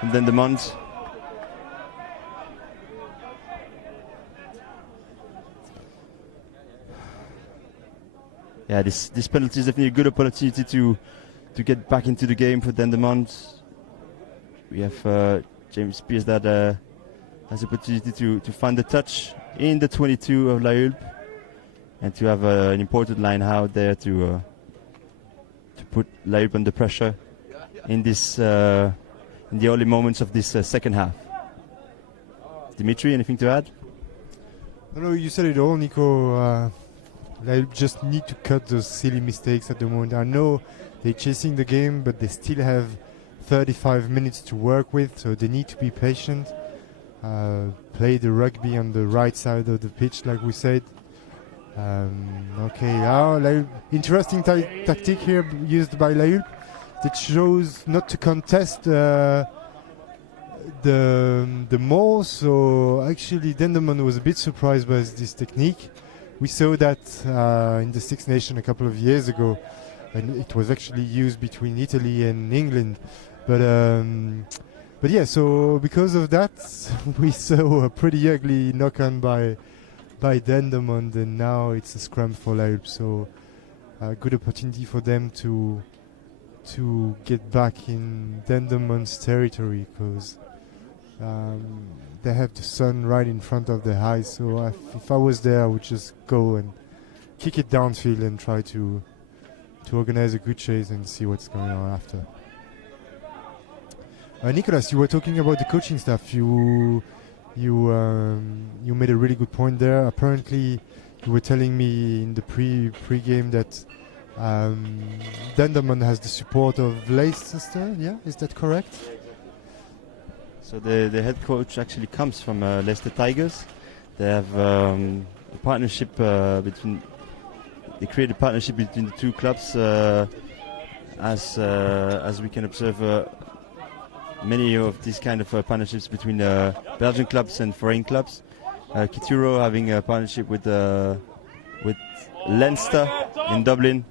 from Dendermonde. Yeah, this penalty is definitely a good opportunity to get back into the game for Dendermonde. We have James Pierce that has the opportunity to find the touch in the 22 of La Hulpe, and to have an important line out there to put La Hulpe under pressure in this in the early moments of this second half. Dimitri, anything to add? No, you said it all, Nico. They just need to cut those silly mistakes at the moment. I know they're chasing the game, but they still have 35 minutes to work with, so they need to be patient. Play the rugby on the right side of the pitch, like we said. Okay, interesting tactic here used by La Hulpe that shows not to contest the maul. So actually, Dendermonde was a bit surprised by this technique. We saw that in the Six Nations a couple of years ago, and it was actually used between Italy and England. But yeah, so because of that, we saw a pretty ugly knock-on by Dendermonde, and now it's a scrum for La Hulpe. So a good opportunity for them to get back in Dendermonde's territory, because they have the sun right in front of their eyes. So if I was there, I would just go and kick it downfield and try to organize a good chase and see what's going on after. Nicolas, you were talking about the coaching staff. You made a really good point there. Apparently, you were telling me in the pre-game that Dendermonde has the support of Leicester. Yeah, is that correct? So the head coach actually comes from Leicester Tigers. They have a partnership between. They created a partnership between the two clubs, as we can observe. Many of these kind of partnerships between Belgian clubs and foreign clubs. Kituro having a partnership with Leinster in Dublin.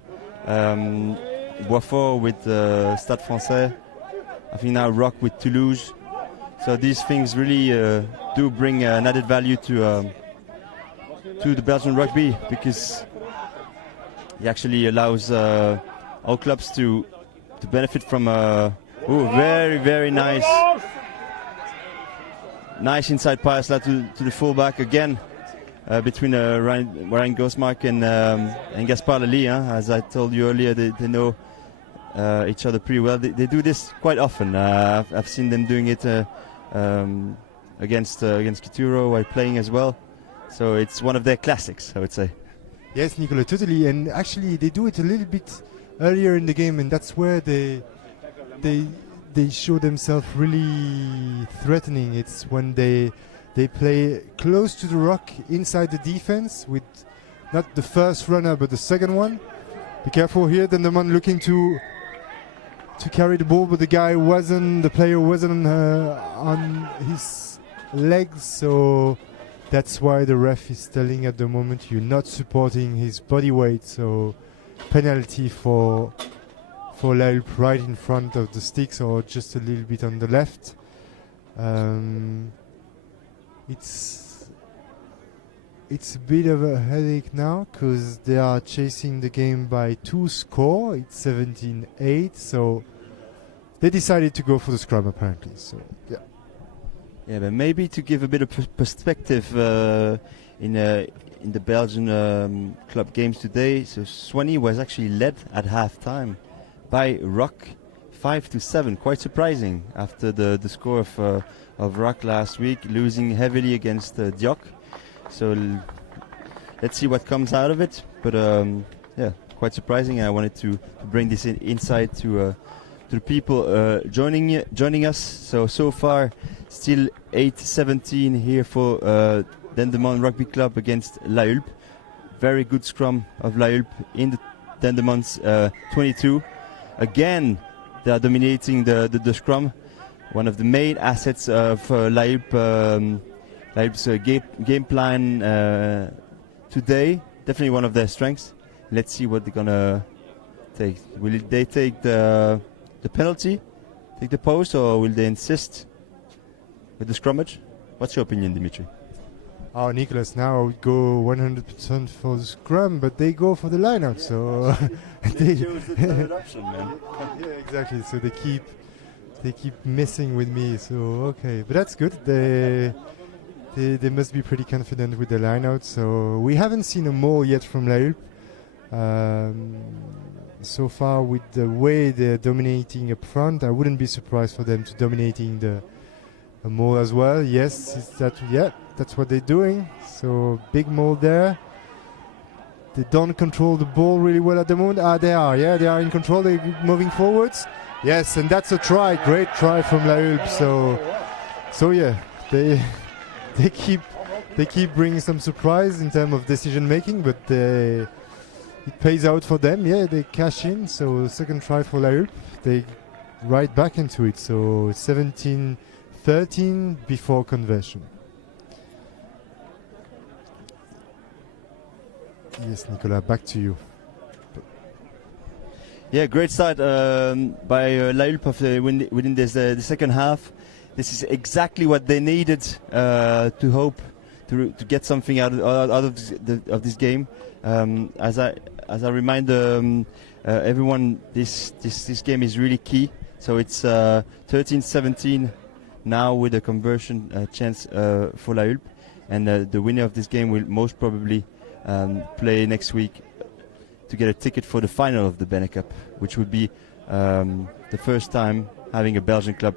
Boisfort with Stade Français. I think now Rock with Toulouse. So these things really do bring an added value to the Belgian rugby, because it actually allows all clubs to benefit from very, very nice inside pass to the fullback again, between Ryan Gosmark and Gaspard Lely. As I told you earlier, they know each other pretty well. They do this quite often. I've seen them doing it against Kituro while playing as well. So it's one of their classics, I would say. Yes, Nicola, totally. And actually, they do it a little bit earlier in the game, and that's where they show themselves really threatening. It's when they play close to the rock inside the defense with not the first runner but the second one. Be careful here, Dendermonde looking to carry the ball, but the player wasn't on his legs, so that's why the ref is telling at the moment you're not supporting his body weight, so penalty for LIVESTREAM right in front of the sticks, or just a little bit on the left. It's a bit of a headache now because they are chasing the game by 2 score. It's 17-8, so they decided to go for the scrum apparently. So yeah. Yeah, but maybe to give a bit of perspective in the Belgian club games today, so Swanee was actually led at half-time by Rock 5-7. Quite surprising after the score of Rock last week, losing heavily against Dioc. So let's see what comes out of it. But yeah, quite surprising. I wanted to bring this insight to the people joining us. So far, still 8-17 here for Dendermonde Rugby Club against LIVESTREAM. Very good scrum of LIVESTREAM in the Dendermonde's 22. Again, they are dominating the scrum. One of the main assets of LIVESTREAM's game plan today. Definitely one of their strengths. Let's see what they're gonna take. Will they take the penalty, take the post, or will they insist with the scrummage? What's your opinion, Dimitri? Oh, Nicholas, now I would go 100% for the scrum, but they go for the line-out, so they chose the third option, man. Yeah, exactly. So they keep messing with me. So okay, but that's good. They must be pretty confident with the line-out. So we haven't seen a maul yet from LIVESTREAM. So far, with the way they're dominating up front, I wouldn't be surprised for them to dominating the maul as well. Yes, that's what they're doing. So big maul there. They don't control the ball really well at the moment. They are. Yeah, they are in control. They're moving forwards. Yes, and that's a try. Great try from LIVESTREAM. So yeah, they keep bringing some surprise in terms of decision making, but it pays out for them. Yeah, they cash in. So second try for LIVESTREAM. They right back into it. So 17-13 before conversion. Yes, Nicolas, back to you. Yeah, great start by LIVESTREAM within the second half. This is exactly what they needed to hope to get something out of this game. As I remind everyone, this game is really key. So it's 13-17 now with a conversion chance for LIVESTREAM, and the winner of this game will most probably play next week to get a ticket for the final of the BENECUP, which would be the first time having a Belgian club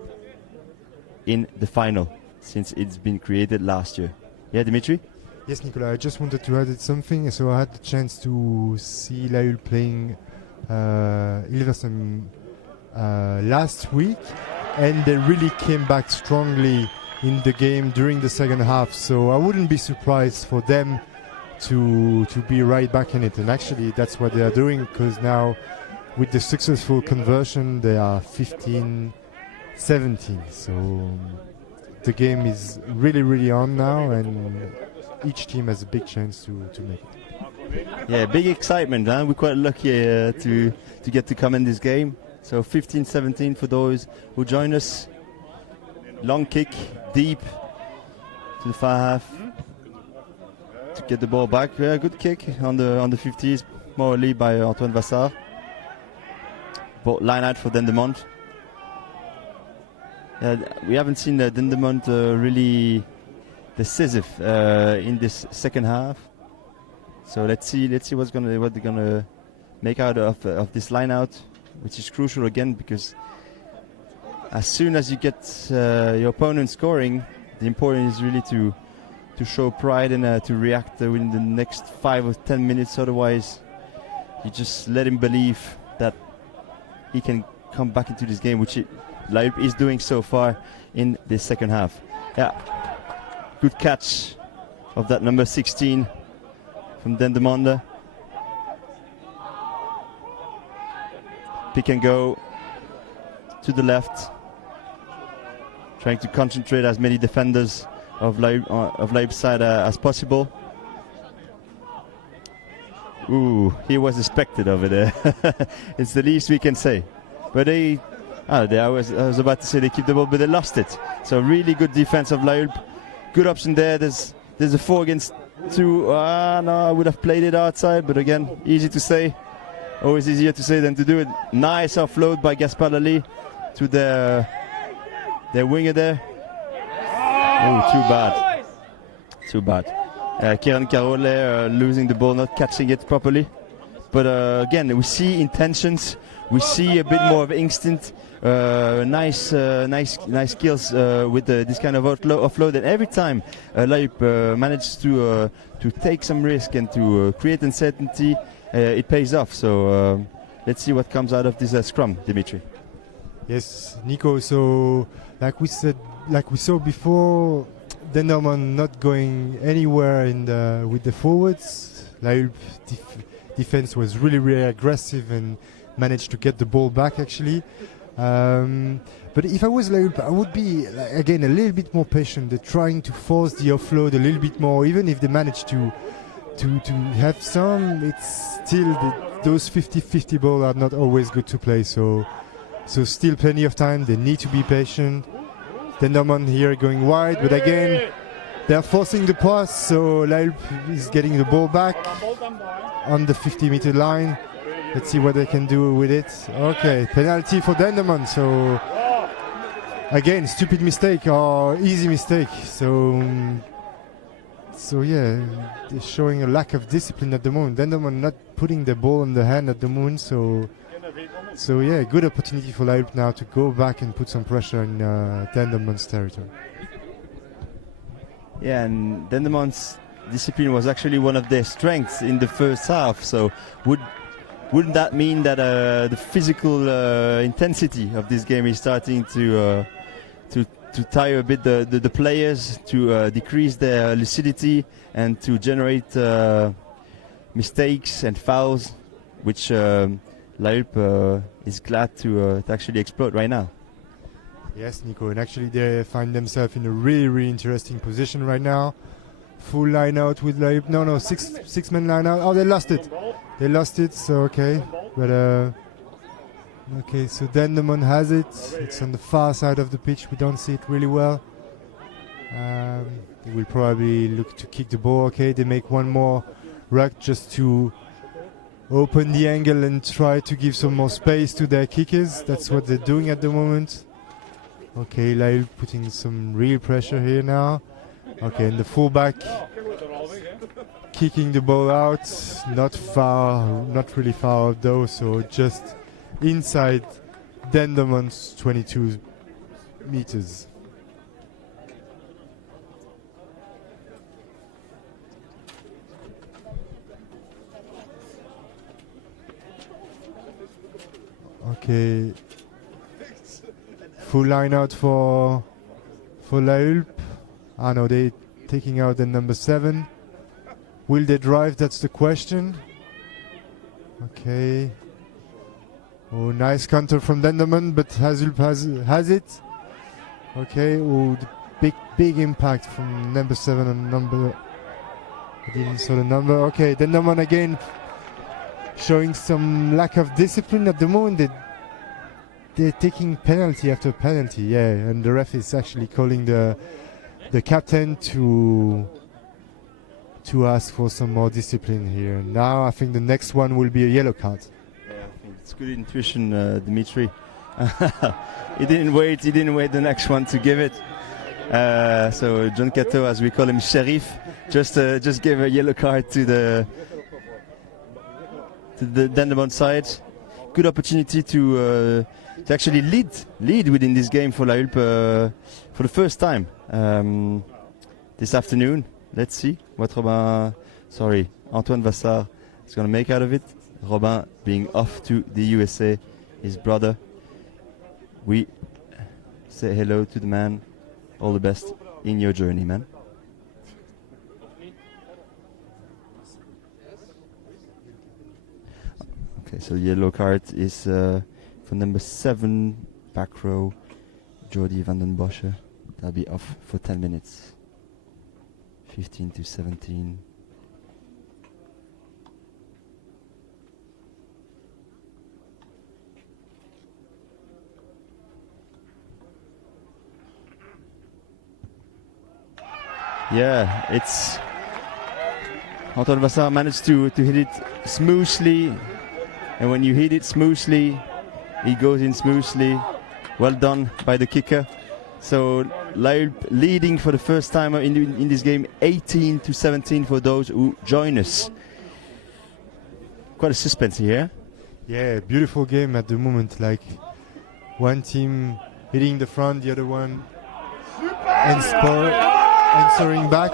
in the final since it's been created last year. Yeah, Dimitri? Yes, Nicolas, I just wanted to add something. So I had the chance to see LIVESTREAM playing LIVESTREAM last week, and they really came back strongly in the game during the second half. So I wouldn't be surprised for them to be right back in it. And actually, that's what they are doing, because now with the successful conversion, they are 15-17. So the game is really, really on now, and each team has a big chance to make it. Yeah, big excitement. Huh? We're quite lucky to get to come in this game. So 15-17 for those who join us. Long kick, deep to the far half to get the ball back. Yeah, good kick on the 50s, morally by Antoine Vassar. Ball line out for Dendermonde. We haven't seen Dendermonde really decisive in this second half. So let's see what they're gonna make out of this line out, which is crucial again, because as soon as you get your opponent scoring, the important is really to show pride and to react within the next 5 or 10 minutes. Otherwise, you just let him believe that he can come back into this game, which LIVESTREAM is doing so far in this second half. Yeah, good catch of that number 16 from Dendermonde. Pick and go to the left, trying to concentrate as many defenders of LIVESTREAM's side as possible. Ooh, he was expected over there. It's the least we can say. But I was about to say they keep the ball, but they lost it. So really good defense of LIVESTREAM. Good option there. There's a 4 against 2. No, I would have played it outside, but again, easy to say. Always easier to say than to do it. Nice offload by Gaspard Lally to their winger there. Oh, too bad. Too bad. Kieran Carole losing the ball, not catching it properly. But again, we see intentions. We see a bit more of instinct. Nice skills with this kind of offload. And every time LIVESTREAM manages to take some risk and to create uncertainty, it pays off. So let's see what comes out of this scrum, Dimitri. Yes, Nico. So like we saw before, Dendermonde not going anywhere with the forwards. LIVESTREAM defense was really aggressive and managed to get the ball back actually. But if I was LIVESTREAM, I would be again a little bit more patient. They're trying to force the offload a little bit more, even if they manage to have some. It's still those 50-50 balls are not always good to play. So still plenty of time. They need to be patient. Dendermonde here going wide, but again they're forcing the pass. So LIVESTREAM is getting the ball back on the 50-meter line. Let's see what they can do with it. Okay, penalty for Dendermonde. So again, stupid mistake or easy mistake. So yeah, they're showing a lack of discipline at the moment. Dendermonde not putting the ball in the hand at the moment. So yeah, good opportunity for LIVESTREAM now to go back and put some pressure in Dendermonde's territory. Yeah, and Dendermonde's discipline was actually one of their strengths in the first half. So wouldn't that mean that the physical intensity of this game is starting to tire a bit the players, to decrease their lucidity and to generate mistakes and fouls, which LIVESTRAM is glad to actually exploit right now. Yes, Nico, and actually they find themselves in a really interesting position right now. Full line out with LIVESTRAM. No, six-man line out. Oh, they lost it. They lost it, so okay. But okay, so Dendermonde has it. It's on the far side of the pitch. We don't see it really well. They will probably look to kick the ball. Okay, they make one more ruck just to open the angle and try to give some more space to their kickers. That's what they're doing at the moment. Okay, LIVESTRAM putting some real pressure here now. Okay, and the fullback kicking the ball out, not really far out though, so just inside Dendermonde's 22 meters. Okay, full line out for LIVESTRAM. No, they're taking out the number 7. Will they drive? That's the question. Okay. Oh, nice counter from Dendermonde, but HULPE has it. Okay. Oh, the big impact from number 7 and number I didn't saw the number. Okay, Dendermonde again showing some lack of discipline at the moment. They're taking penalty after penalty, yeah, and the ref is actually calling the captain to ask for some more discipline here. Now I think the next one will be a yellow card. Yeah, I think it's good intuition, Dimitri. He didn't wait the next one to give it. So John Cato, as we call him, Sheriff, just gave a yellow card to the Dendermonde side. Good opportunity to actually lead within this game for La Hulpe for the first time this afternoon. Let's see what Antoine Vassar is going to make out of it. Robin being off to the USA, his brother. We say hello to the man. All the best in your journey, man. Okay, so yellow card is for number 7, back row, Jordi van den Bosche. That'll be off for 10 minutes. 15 to 17. Yeah, it's Antoine Vassar managed to hit it smoothly, and when you hit it smoothly, it goes in smoothly. Well done by the kicker. So La Hulpe leading for the first time in this game, 18 to 17 for those who join us. Quite a suspense here. Yeah, beautiful game at the moment. Like one team hitting the front, the other one answering back,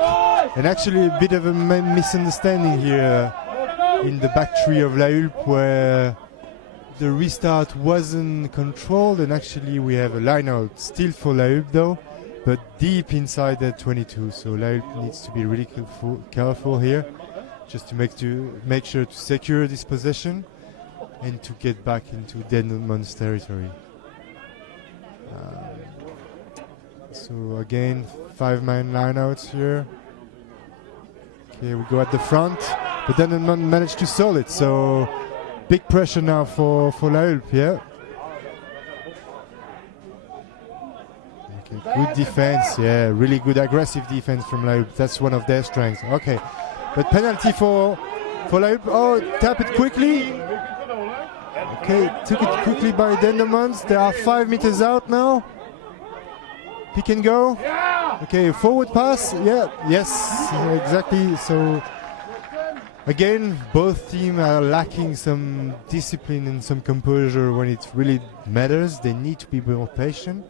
and actually a bit of a misunderstanding here in the back three of La Hulpe, where the restart wasn't controlled, and actually we have a line out still for La Hulpe though, but deep inside the 22. So La Hulpe needs to be really careful here, just to make sure to secure this possession and to get back into Dendermonde's territory. So again, 5-man lineouts here. Okay, we go at the front, but Dendermonde managed to solve it. So big pressure now for La Hulpe, yeah. Okay, good defense, yeah, really good aggressive defense from La Hulpe. That's one of their strengths. Okay, but penalty for La Hulpe. Oh, tap it quickly. Okay, took it quickly by Dendermonde. They are 5 meters out now. Pick and go. Okay, forward pass. Yeah, yes, exactly. So again, both teams are lacking some discipline and some composure when it really matters. They need to be more patient.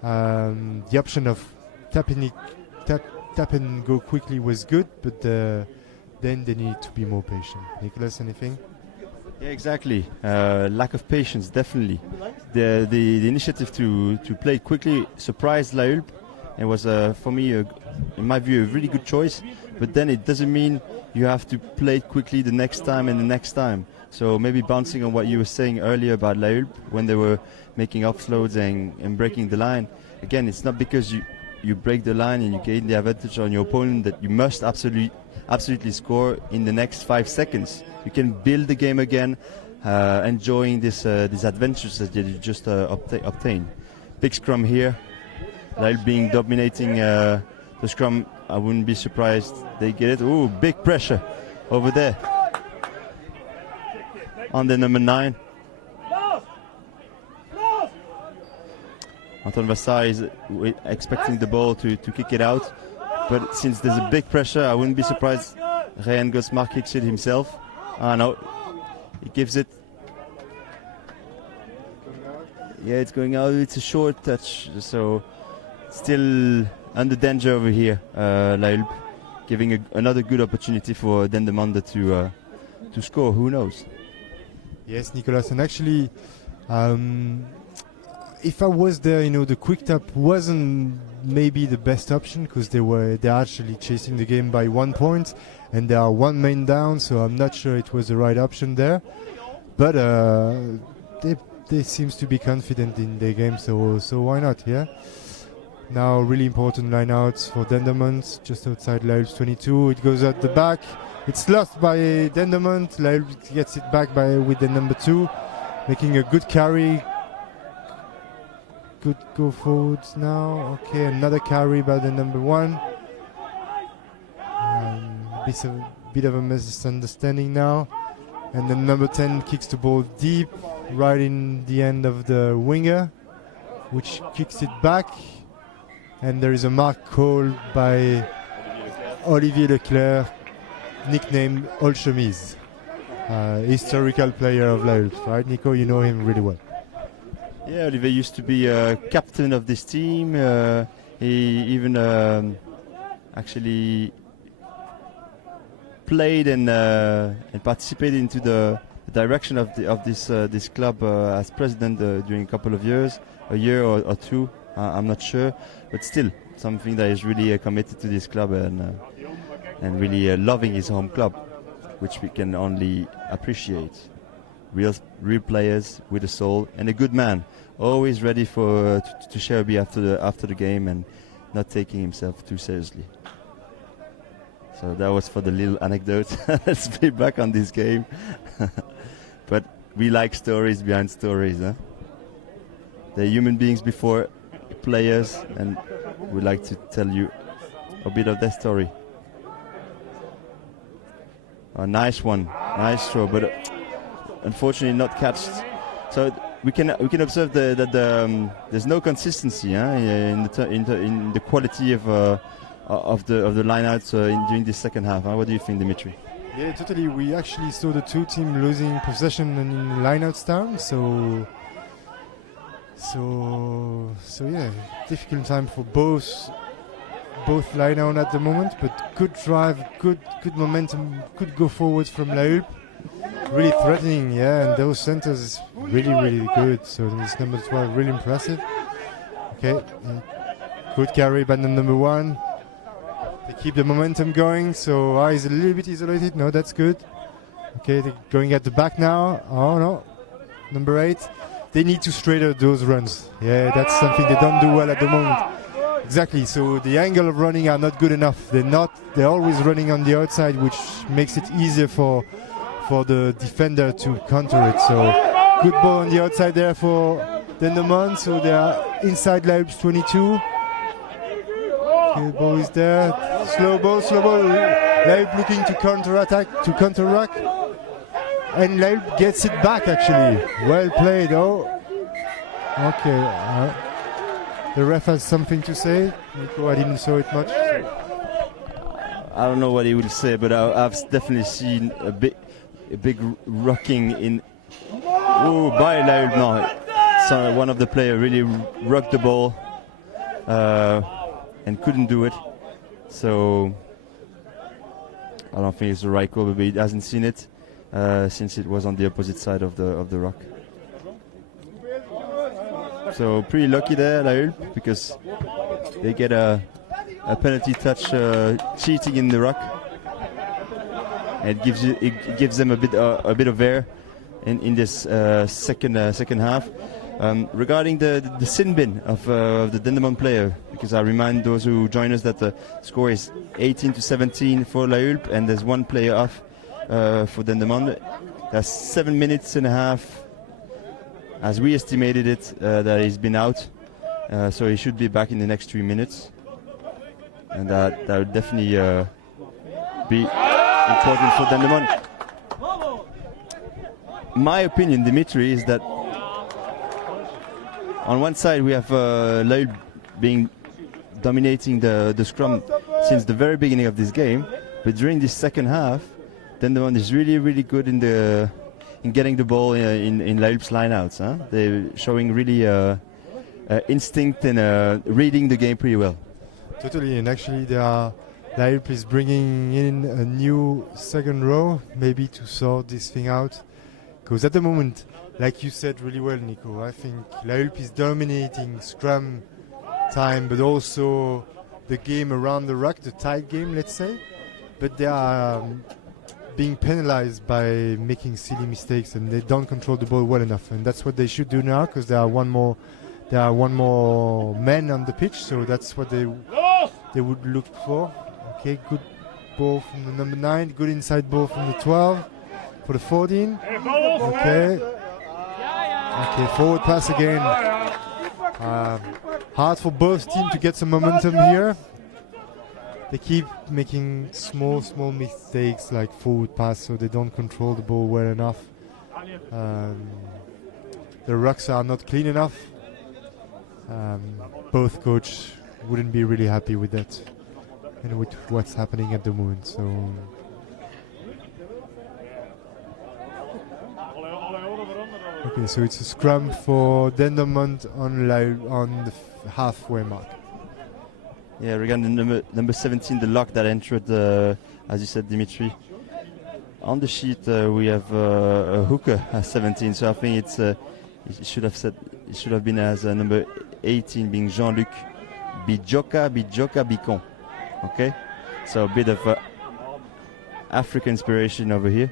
The option of tap and go quickly was good, but then they need to be more patient. Nicolas, anything? Yeah, exactly. Lack of patience, definitely. The initiative to play quickly surprised La Hulpe. It was, for me, in my view, a really good choice. But then it doesn't mean you have to play it quickly the next time and the next time. So maybe bouncing on what you were saying earlier about La Hulpe when they were making offloads and breaking the line. Again, it's not because you break the line and you gain the advantage on your opponent that you must absolutely score in the next 5 seconds. You can build the game again, enjoying these adventures that you just obtain. Big scrum here. La Hulpe being dominating the scrum. I wouldn't be surprised they get it. Ooh, big pressure over there on the number 9. Antoine Vassar is expecting the ball to kick it out, but since there's a big pressure, I wouldn't be surprised Ryan Gosmar kicks it himself. Ah no, he gives it. Yeah, it's going out. It's a short touch, so still under danger over here. La Hulpe giving another good opportunity for Dendermonde to score. Who knows? Yes, Nicolas, and actually, if I was there, the quick tap wasn't maybe the best option because they're actually chasing the game by 1 point and they are 1 man down, so I'm not sure it was the right option there. But they seems to be confident in their game, so why not? Yeah. Now really important line outs for Dendermonde, just outside Lille's 22. It goes at the back. It's lost by Dendermonde. Lille gets it back with the number 2, making a good carry. Good go forwards now. Okay, another carry by the number 1. Bit of a misunderstanding now. And then number 10 kicks the ball deep, right in the end of the winger, which kicks it back. And there is a mark called by Olivier Leclerc, nicknamed Old Chemise, historical player of Lille, right? Nico, you know him really well. Yeah, Olivier used to be captain of this team. He even actually played and participated into the direction of this club as president during a couple of years, a year or 2. I'm not sure, but still something that is really committed to this club and really loving his home club, which we can only appreciate. Real players with a soul and a good man, always ready to share a beer after the game and not taking himself too seriously. So that was for the little anecdote. Let's be back on this game. But we like stories behind stories, huh? They're human beings before players, and we like to tell you a bit of their story. A nice one, nice throw, but unfortunately not catched. So we can observe that there's no consistency in the quality of the lineouts during this second half. What do you think, Dimitri? Yeah, totally. We actually saw the 2 teams losing possession in lineouts down. So yeah, difficult time for both lineouts at the moment. But good drive, good momentum, could go forward from Lille. Really threatening, yeah, and those centers is really good. So this number 12 really impressive. Okay, good carry by the number 1. They keep the momentum going. So he's a little bit isolated. No, that's good. Okay, they're going at the back now. Oh no, number 8. They need to straighten those runs. Yeah, that's something they don't do well at the moment. Exactly. So the angle of running are not good enough. They're always running on the outside, which makes it easier for the defender to counter it. So good ball on the outside there for Dendermonde. So they are inside Lille's 22. Okay, ball is there. Slow ball. Lille looking to counterattack. And Lille gets it back actually. Well played. Oh, okay. The ref has something to say. Nico, I didn't saw it much. I don't know what he will say, but I've definitely seen a big rocking in. Oh, by Lille now. So one of the players really rocked the ball and couldn't do it. So I don't think it's the right call, but he hasn't seen it since it was on the opposite side of the rock. So pretty lucky there, Lille, because they get a penalty touch cheating in the rock. And it gives them a bit of air in this second half. Regarding the sin bin of the Dendermonde player, because I remind those who join us that the score is 18-17 for HULPE, and there's 1 player off for Dendermonde. That's 7 minutes and a half, as we estimated it, that he's been out. So he should be back in the next 3 minutes, and that would definitely be important for Dendermonde. My opinion, Dimitri, is that on one side we have Lille being dominating the scrum since the very beginning of this game, but during this second half, Dendermonde is really good in getting the ball in Lille's lineouts. Huh? They're showing really instinct and reading the game pretty well. Totally, and actually Lille is bringing in a new second row, maybe to sort this thing out. Because at the moment, like you said really well, Nico, I think Lille is dominating scrum time, but also the game around the ruck, the tight game, let's say. But they are being penalized by making silly mistakes, and they don't control the ball well enough. And that's what they should do now, because they are one more there are one more man on the pitch, so that's what they would look for. Okay, good ball from the number 9, good inside ball from the 12 for the 14. Okay, forward pass again. Hard for both teams to get some momentum here. They keep making small mistakes like forward pass, so they don't control the ball well enough. The rucks are not clean enough. Both coach wouldn't be really happy with that and with what's happening at the moment. So okay, so it's a scrum for Dendermonde on the halfway mark. Yeah, regarding number 17, the lock that entered, as you said, Dimitri. On the sheet, we have a hooker as 17, so I think it should have been as number 18, being Jean-Luc Bijoka Bicon. Okay, so a bit of African inspiration over here.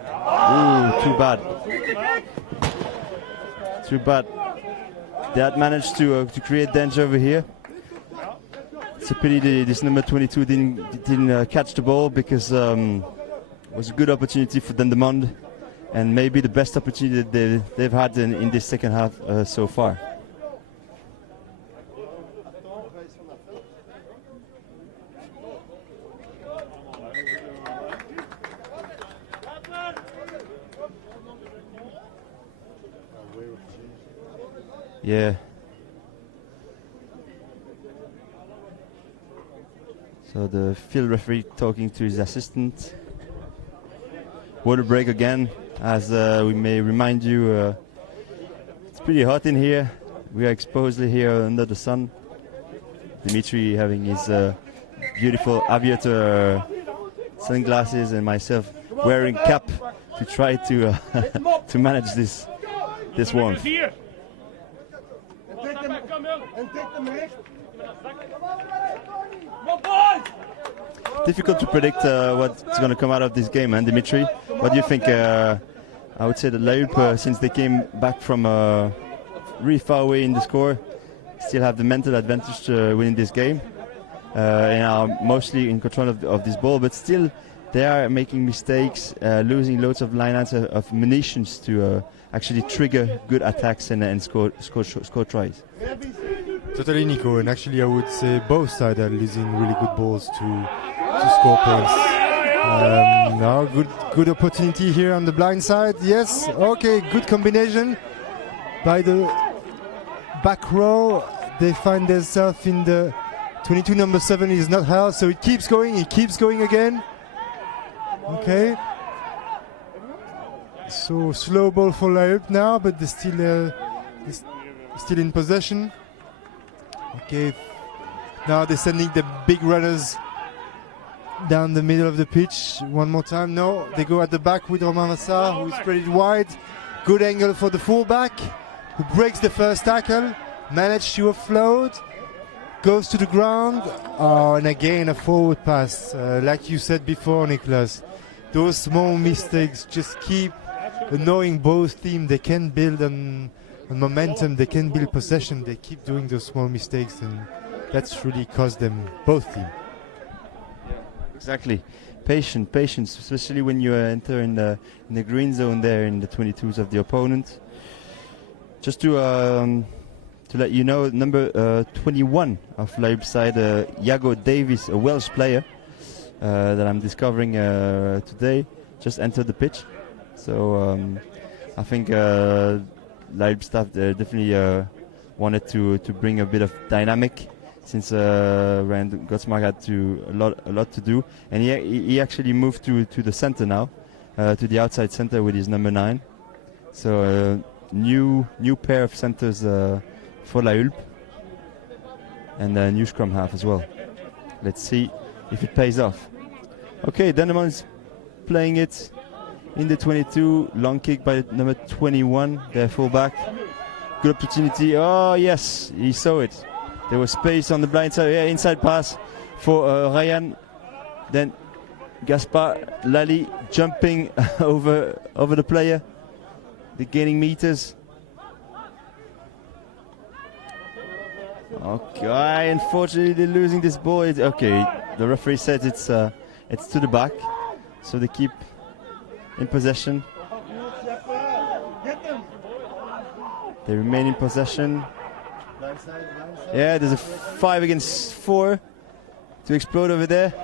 Ooh, too bad. Too bad. They had managed to create danger over here. It's a pity this number 22 didn't catch the ball, because it was a good opportunity for Dendermonde, and maybe the best opportunity that they've had in this second half so far. Yeah. So the field referee talking to his assistant. Water break again, as we may remind you, it's pretty hot in here. We are exposed here under the sun. Dimitri having his beautiful aviator sunglasses, and myself wearing cap to try to to manage this warmth. Difficult to predict what's going to come out of this game, and Dimitri, what do you think? I would say that LIVESTREAM, since they came back from really far away in the score, still have the mental advantage to winning this game, and are mostly in control of this ball, but still they are making mistakes, losing loads of lineouts of munitions to actually trigger good attacks and score tries. Totally, Nico, and actually I would say both sides are losing really good balls to score points. Now good opportunity here on the blind side. Yes, okay, good combination by the back row. They find themselves in the 22, number 7 is not held, so it keeps going again. Okay. So slow ball for LIVESTREAM now, but they're still in possession. Okay, now they're sending the big runners down the middle of the pitch one more time. No, they go at the back with Romain Vassar, who is spread it wide. Good angle for the fullback, who breaks the first tackle, managed to offload, goes to the ground. Oh, and again a forward pass. Like you said before, Nicolas, those small mistakes just keep annoying both teams. They can build on momentum, they can build possession, they keep doing those small mistakes, and that's really cost them, both teams. Yeah, exactly. Patience, especially when you enter in the green zone there in the 22s of the opponent. Just to let you know, number 21 of LIVESTREAM side, Iago Davis, a Welsh player that I'm discovering today, just entered the pitch. So I think LIVESTREAM staff definitely wanted to bring a bit of dynamic, since Rand Gottsmark had a lot to do, and he actually moved to the center now, to the outside center with his number 9. So new pair of centers for LIVESTREAM, and a new scrum half as well. Let's see if it pays off. Okay, Dendermonde's playing it in the 22, long kick by number 21, their fullback. Good opportunity. Oh yes, he saw it. There was space on the blind side. Yeah, inside pass for Ryan. Then Gaspar Lally jumping over the player. They're gaining meters. Okay, unfortunately they're losing this ball. Okay, the referee says it's to the back, so they keep in possession. They remain in possession. Yeah, there's a 5 against 4 to explode over there.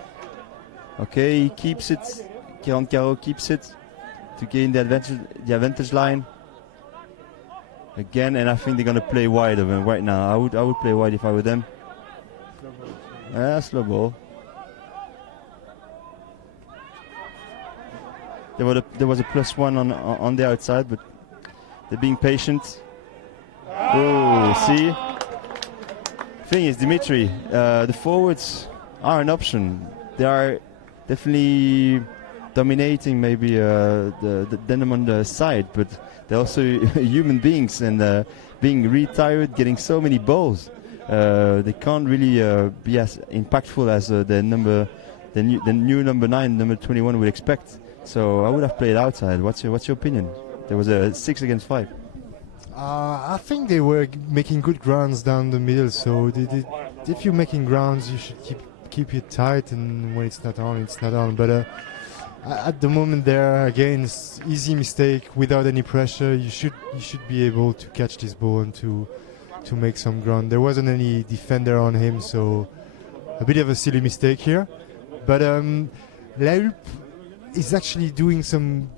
Okay, he keeps it. Kiran Caro keeps it to gain the advantage line. Again, and I think they're gonna play wide of him right now. I would play wide if I were them. Slow ball. There was a +1 on the outside, but they're being patient. Oh, see. Thing is, Dimitri, the forwards are an option. They are definitely dominating maybe the Dendermonde side, but they're also human beings, and being retired, getting so many balls, they can't really be as impactful as the new number 9, number 21 would expect. So I would have played outside. What's your opinion? There was a 6 against 5. I think they were making good grounds down the middle, so if you're making grounds, you should keep it tight, and when it's not on, it's not on. But at the moment there, again, it's easy mistake without any pressure. You should be able to catch this ball and to make some ground. There wasn't any defender on him, so a bit of a silly mistake here. But La Hulpe is actually doing some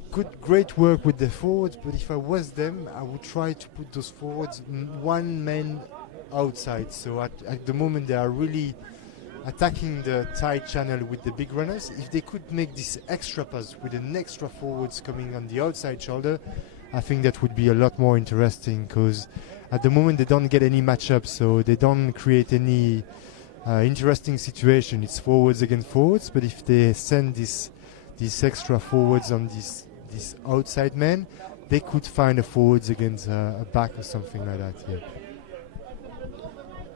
great work with the forwards, but if I was them, I would try to put those forwards one man outside. So at the moment they are really attacking the tight channel with the big runners. If they could make this extra pass with an extra forwards coming on the outside shoulder, I think that would be a lot more interesting, because at the moment they don't get any matchups, so they don't create any interesting situation. It's forwards against forwards, but if they send these extra forwards on this outside man, they could find a forwards against a back or something like that.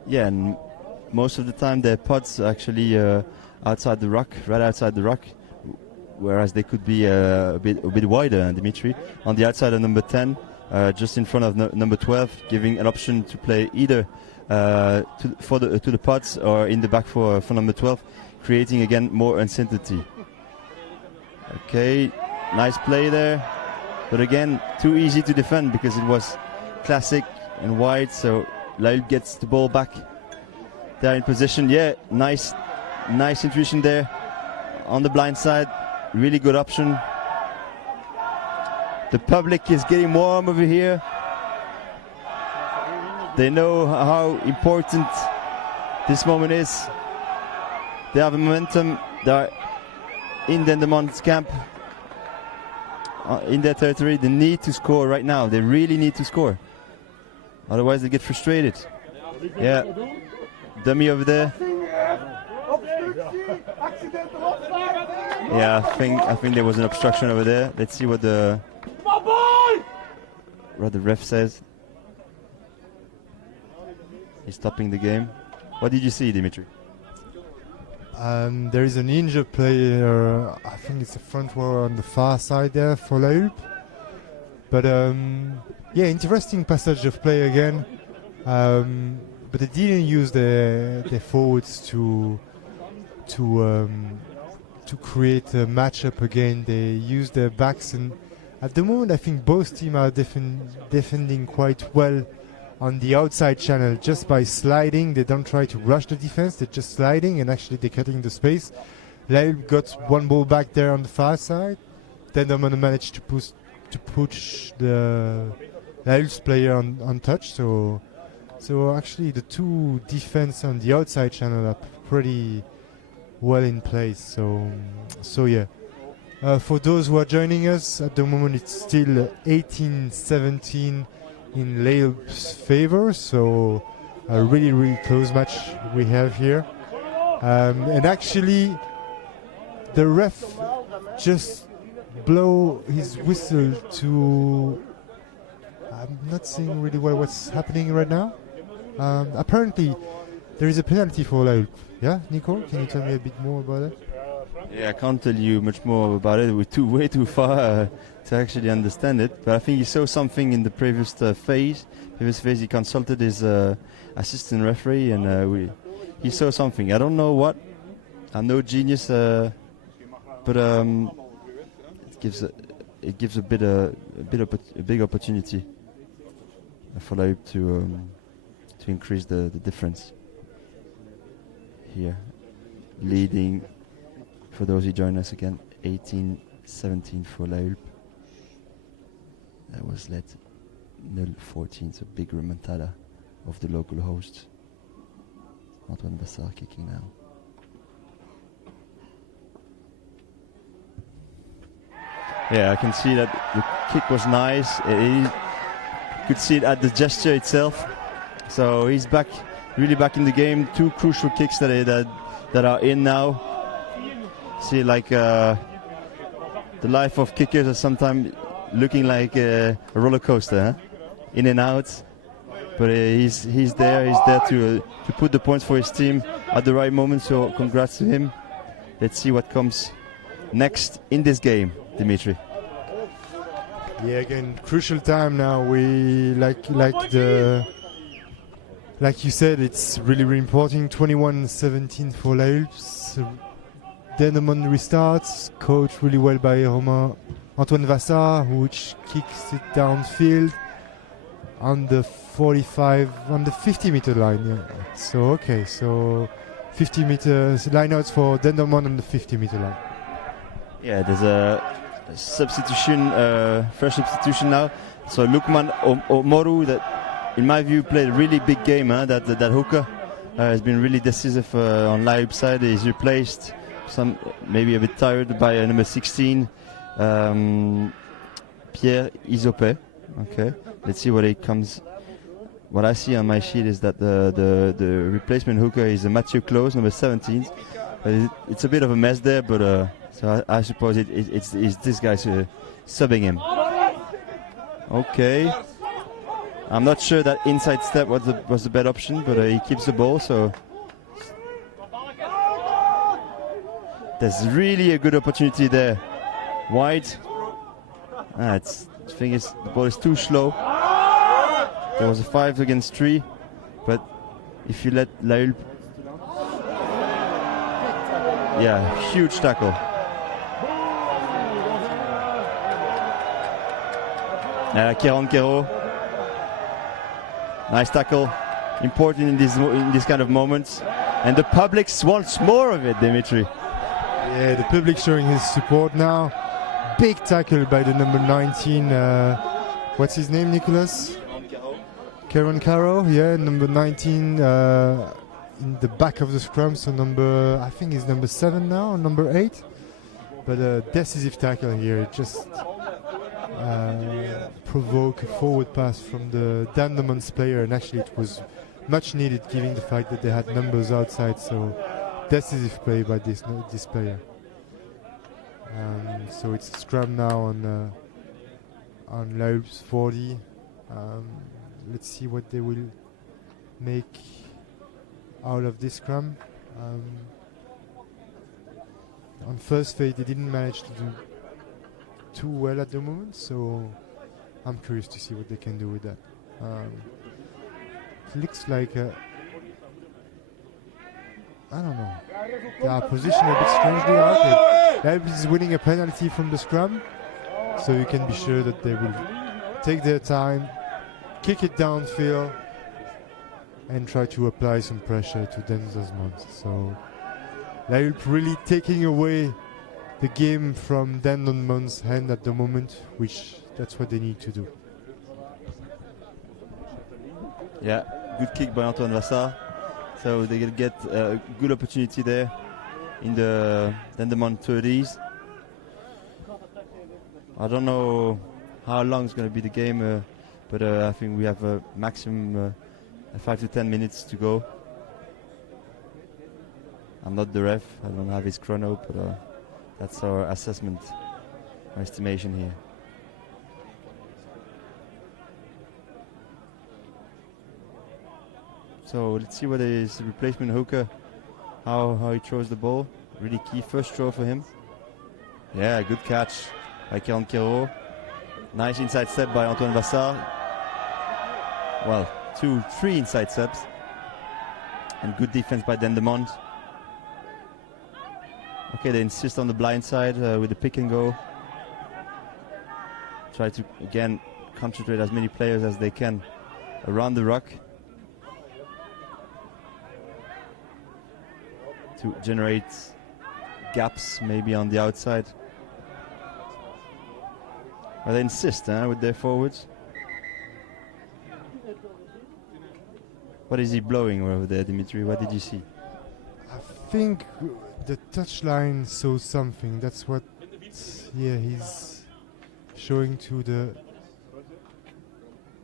Yeah, and most of the time their pods are actually outside the ruck, right outside the ruck, whereas they could be a bit wider, Dimitri, on the outside of number 10, just in front of number 12, giving an option to play either to the pods or in the back for number 12, creating again more uncertainty. Okay, nice play there, but again too easy to defend because it was classic and wide. So La Hulpe gets the ball back. They're in position. Yeah, nice intuition there on the blind side. Really good option. The public is getting warm over here. They know how important this moment is. They have a momentum. They're in Dendermonde's camp, in their territory. They need to score right now. They really need to score. Otherwise they get frustrated. Yeah. Dummy over there. Yeah, I think there was an obstruction over there. Let's see what the ref says. He's stopping the game. What did you see, Dimitri? There is an injured player. I think it's the front row on the far side there for La Hulpe. But yeah, interesting passage of play again. But they didn't use their forwards to create a matchup again. They used their backs, and at the moment I think both teams are defending quite well on the outside channel just by sliding. They don't try to rush the defense, they're just sliding, and actually they're cutting the space. La Hulpe got one ball back there on the far side. Dendermonde managed to push the La Hulpe's player on touch. So actually the two defense on the outside channel are pretty well in place. So yeah. For those who are joining us, at the moment it's still 18-17 in La Hulpe's favor, so a really close match we have here. And actually the ref just blow his whistle to, I'm not seeing really well what's happening right now. Apparently there is a penalty for La Hulpe. Yeah, Nico, can you tell me a bit more about it? Yeah, I can't tell you much more about it. We're way too far to actually understand it. But I think he saw something in the previous phase. He consulted his assistant referee, and he saw something. I don't know what. I'm no genius, but it gives a big opportunity for Lille to increase the difference here. Leading, for those who join us again, 18-17 for Lille. That was led 0-14, so big remontada of the local hosts. Antoine Vassar kicking now. Yeah, I can see that the kick was nice. You could see it at the gesture itself. So he's back, really back in the game. Two crucial kicks that are in now. See, like the life of kickers is sometimes looking like a roller coaster, huh? In and out. But he's there. He's there to put the points for his team at the right moment. So congrats to him. Let's see what comes next in this game, Dimitri. Yeah, again, crucial time now. We like you said, it's really, really important. 21-17 for Lille. So Dendermonde restarts, coached really well by Antoine Vassar, which kicks it downfield on the 50-meter line. Yeah. So okay, so 50 meters lineouts for Dendermonde on the 50-meter line. Yeah, there's a substitution, fresh substitution now. So Lukman Omoru, that in my view played a really big game. That hooker has been really decisive on Lille's side. He's replaced, maybe a bit tired, by number 16, Pierre Isope. Okay, let's see what it comes. What I see on my sheet is that the replacement hooker is Mathieu Close, number 17. It's a bit of a mess there, but so I suppose it's this guy subbing him. Okay, I'm not sure that inside step was the better option, but he keeps the ball. So there's really a good opportunity there. Wide. I think the ball is too slow. There was a 5 against 3, but if you let Lille, yeah, huge tackle. Kieran Kero, nice tackle, important in this kind of moments, and the public wants more of it, Dimitri. Yeah, the public showing his support now. Big tackle by the number 19. What's his name, Nicolas? Kieran Caro, yeah, number 19 in the back of the scrum. So I think he's number 7 now, or number 8. But a decisive tackle here. Just provoke a forward pass from the Dendermonde player, and actually it was much needed given the fact that they had numbers outside. So decisive play by this player. So it's a scrum now on Lille's 40. Let's see what they will make out of this scrum. On first phase, they didn't manage to do too well at the moment, so I'm curious to see what they can do with that. It looks like I don't know. They are positioned a bit strangely out. Lille is winning a penalty from the scrum, so you can be sure that they will take their time, kick it downfield, and try to apply some pressure to Dendermonde. So Lille really taking away the game from Dendermonde's hand at the moment, which that's what they need to do. Yeah, good kick by Antoine Vassar. So they will get a good opportunity there in the Dendermonde 30s. I don't know how long it's going to be the game, but I think we have a maximum 5 to 10 minutes to go. I'm not the ref, I don't have his chrono, but that's our assessment, our estimation here. So let's see what is the replacement hooker, how he throws the ball. Really key first throw for him. Yeah, good catch by Kieran Kero. Nice inside step by Antoine Vassar. Well, 2-3 inside steps. And good defense by Dendermonde. Okay, they insist on the blind side with the pick and go. Try to, again, concentrate as many players as they can around the ruck to generate gaps maybe on the outside. But they insist with their forwards. What is he blowing over there, Dimitri? What did you see? I think the touchline saw something. That's what, yeah, he's showing to the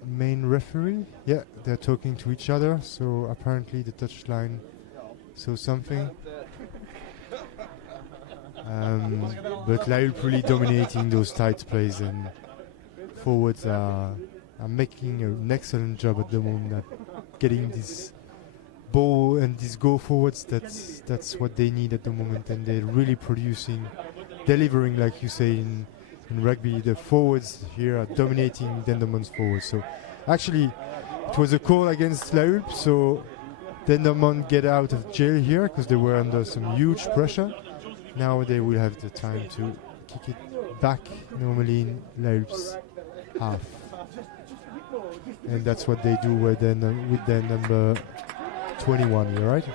main referee. Yeah, they're talking to each other. So apparently the touchline saw something. But Lille really dominating those tight plays, and forwards are making an excellent job at the moment at getting this ball and this go forwards. That's what they need at the moment, and they're really producing, delivering, like you say in rugby. The forwards here are dominating Dendermonde's forwards. So actually it was a call against La Hulpe, so Dendermonde get out of jail here because they were under some huge pressure. Now they will have the time to kick it back normally in La Hulpe's half. And that's what they do with their number 21 here, right?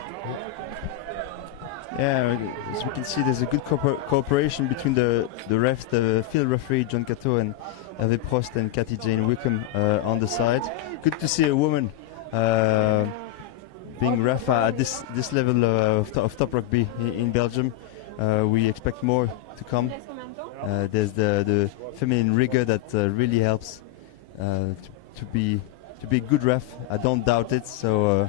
Yeah, as we can see, there's a good cooperation between the refs, the field referee John Cato and Hervé Prost and Cathy Jane Wickham on the side. Good to see a woman being ref at this level of top rugby in Belgium. We expect more to come. There's the feminine rigor that really helps to be a good ref. I don't doubt it. So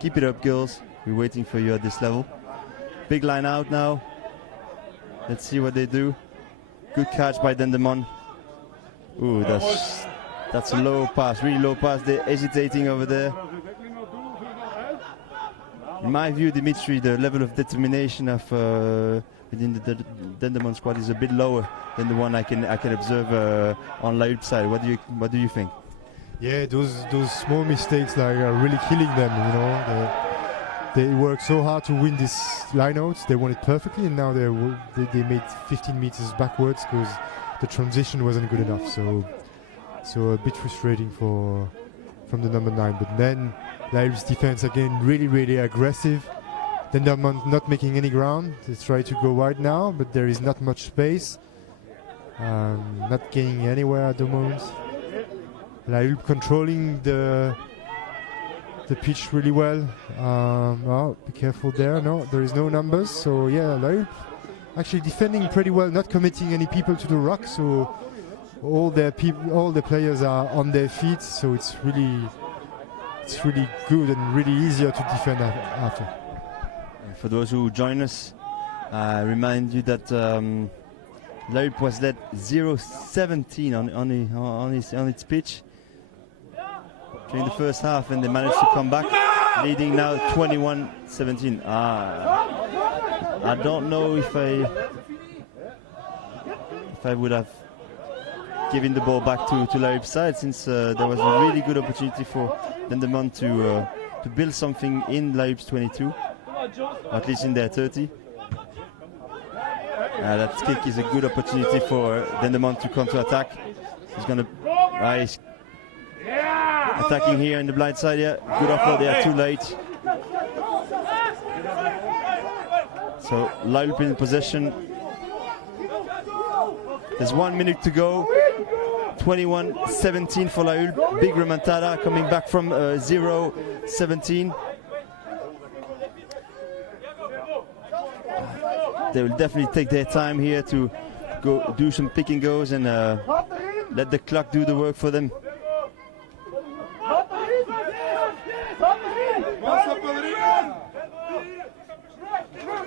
keep it up, girls. We're waiting for you at this level. Big line out now. Let's see what they do. Good catch by Dendermonde. Ooh, that's a low pass, really low pass. They're hesitating over there. In my view, Dimitri, the level of determination of within the Dendermonde squad is a bit lower than the one I can observe on La Hulpe side. What do you think? Yeah, those small mistakes are really killing them. You know, they worked so hard to win this lineouts. They won it perfectly, and now they made 15 meters backwards because the transition wasn't good enough. So a bit frustrating from the number 9. But then La Hulpe's defense again really aggressive. Dendermonde not making any ground. They try to go wide now, but there is not much space. Not getting anywhere at the moment. La Hulpe controlling the pitch really well. Oh, be careful there. No, there is no numbers. So yeah, La Hulpe actually defending pretty well, not committing any people to the ruck. So all the players are on their feet. So it's really good and really easier to defend after. For those who join us, I remind you that La Hulpe was led 0-17 on its pitch during the first half, and they managed to come back, leading now 21-17. I don't know if I would have given the ball back to La Hulpe's side, since there was a really good opportunity for Dendermonde to build something in La Hulpe's 22, at least in their 30. That kick is a good opportunity for Dendermonde to counter-attack. He's going to attacking here in the blind side. Yeah, good offload there, too late. So La Hulpe in possession. There's 1 minute to go. 21-17 for La Hulpe. Big remontada coming back from 0-17. They will definitely take their time here to go do some pick and goes and let the clock do the work for them.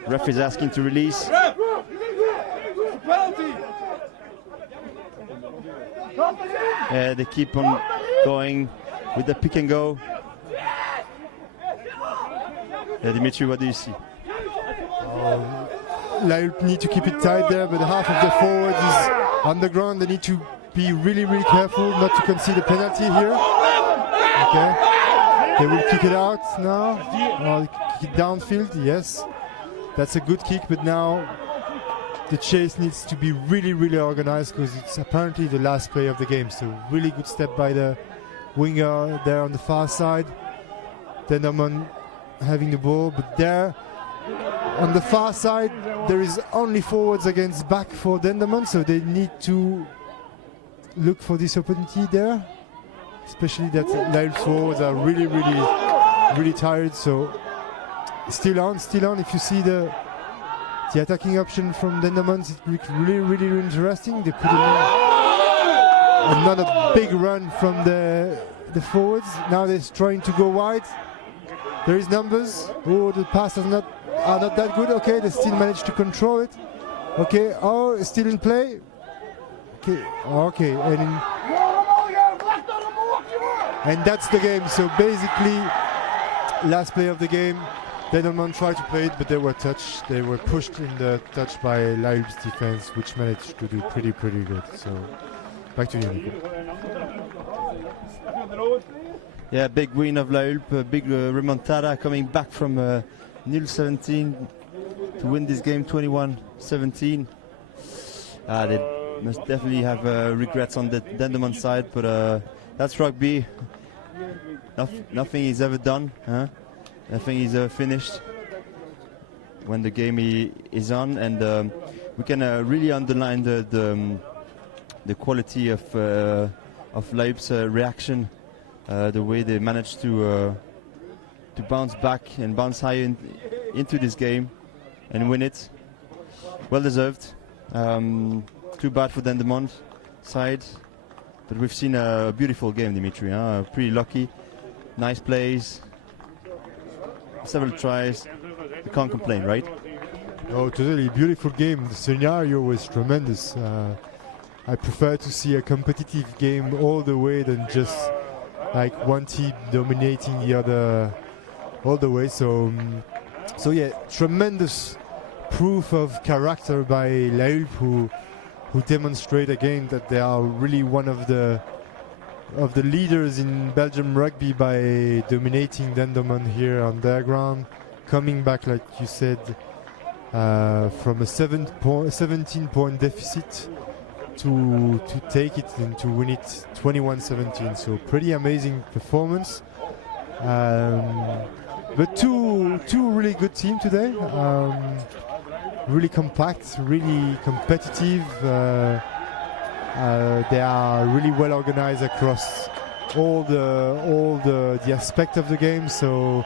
Ref is asking to release. They keep on going with the pick and go. Dimitri, what do you see? La Hulpe need to keep it tight there, but half of the forwards is on the ground. They need to be really, really careful not to concede a penalty here. Okay. They will kick it out now. Or kick it downfield, yes. That's a good kick, but now the chase needs to be really, really organized because it's apparently the last play of the game. So really good step by the winger there on the far side. Dendermonde having the ball, but there on the far side there is only forwards against back for Dendermonde, so they need to look for this opportunity there, especially that Lille forwards are really, really, really tired. So still on. If you see the attacking option from Dendermonde, it looks really, really interesting. They put another big run from the forwards. Now they're trying to go wide. There is numbers. Oh, the passes are not that good. Okay, they still manage to control it. Okay, oh, still in play. Okay, and that's the game. So basically, last play of the game, Dendermonde tried to play it, but they were touched. They were pushed in the touch by Lille's defense, which managed to do pretty good. So back to you. Yeah, big win of Lille, big remontada coming back from 0-17 to win this game 21-17. They must definitely have regrets on the Dendermonde side, but that's rugby. Nothing is ever done. Huh? Nothing is finished when the game is on, and we can really underline the quality of Lille's reaction, the way they managed to bounce back and bounce high into this game and win it. Well deserved. Too bad for Dendermonde side, but we've seen a beautiful game, Dimitri. Pretty lucky, nice plays, several tries. We can't complain, right? Oh, totally beautiful game. The scenario was tremendous. I prefer to see a competitive game all the way than just like one team dominating the other all the way. So yeah, tremendous proof of character by Lille, who demonstrate again that they are really one of the leaders in Belgium rugby by dominating Dendermonde here on their ground, coming back, like you said, from a 17-point deficit to take it and to win it 21-17. So pretty amazing performance. But two really good teams today. Really compact, really competitive. They are really well organized across all the aspect of the game. So,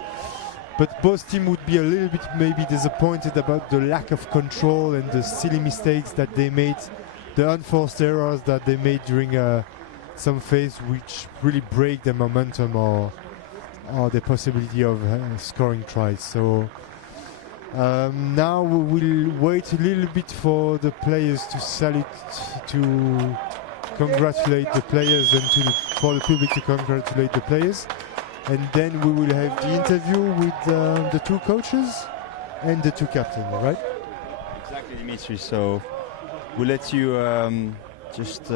but both teams would be a little bit maybe disappointed about the lack of control and the silly mistakes that they made, the unforced errors that they made during some phase, which really break the momentum or the possibility of scoring tries. So now we will wait a little bit for the players to salute, to congratulate the players, and for the public to congratulate the players, and then we will have the interview with the two coaches and the two captains, right? Exactly, Dimitri. So we'll let you just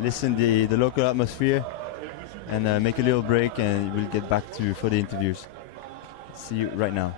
listen the local atmosphere and make a little break, and we'll get back to you for the interviews. See you right now.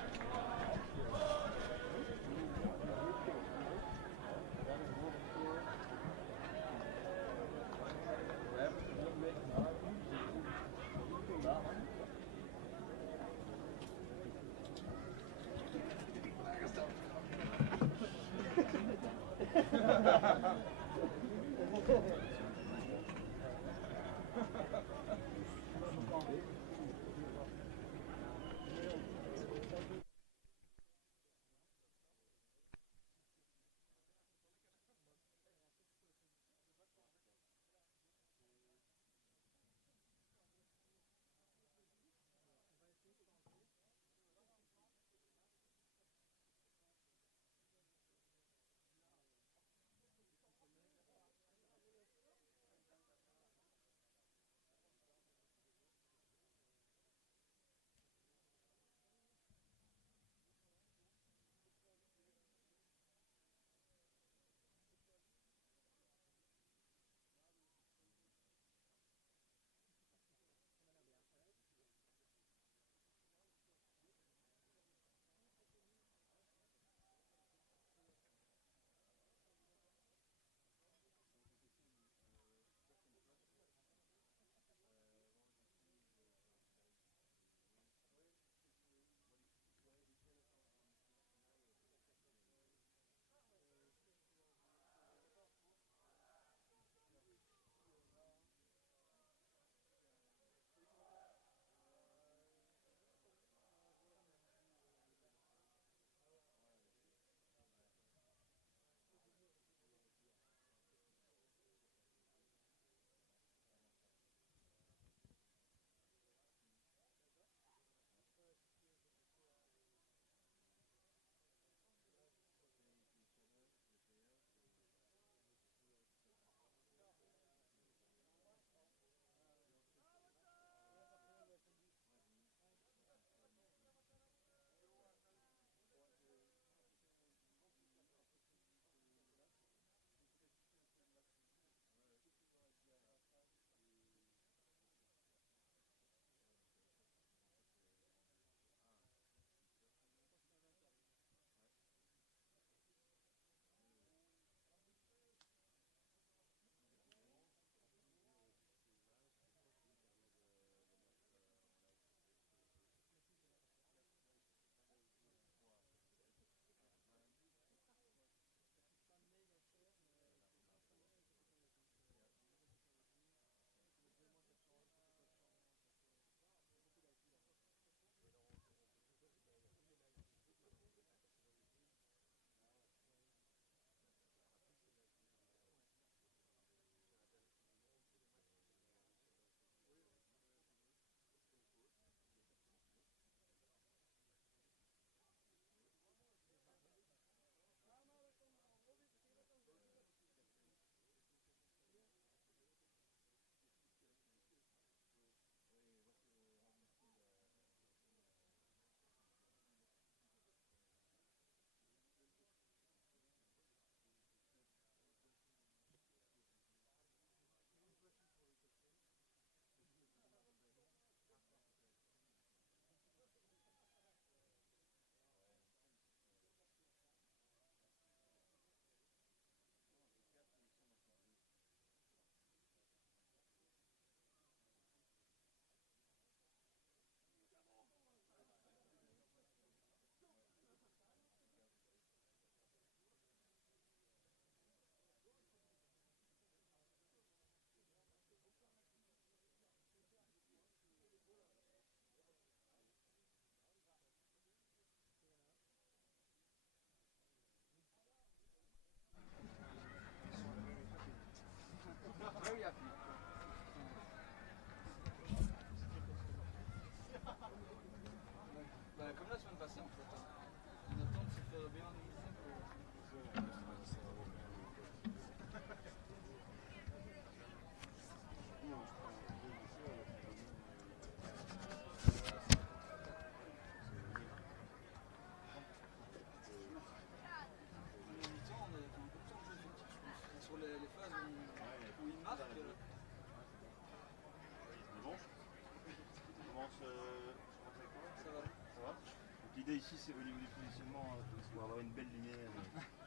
L'idée ici, c'est au niveau du positionnement, pour avoir une belle lumière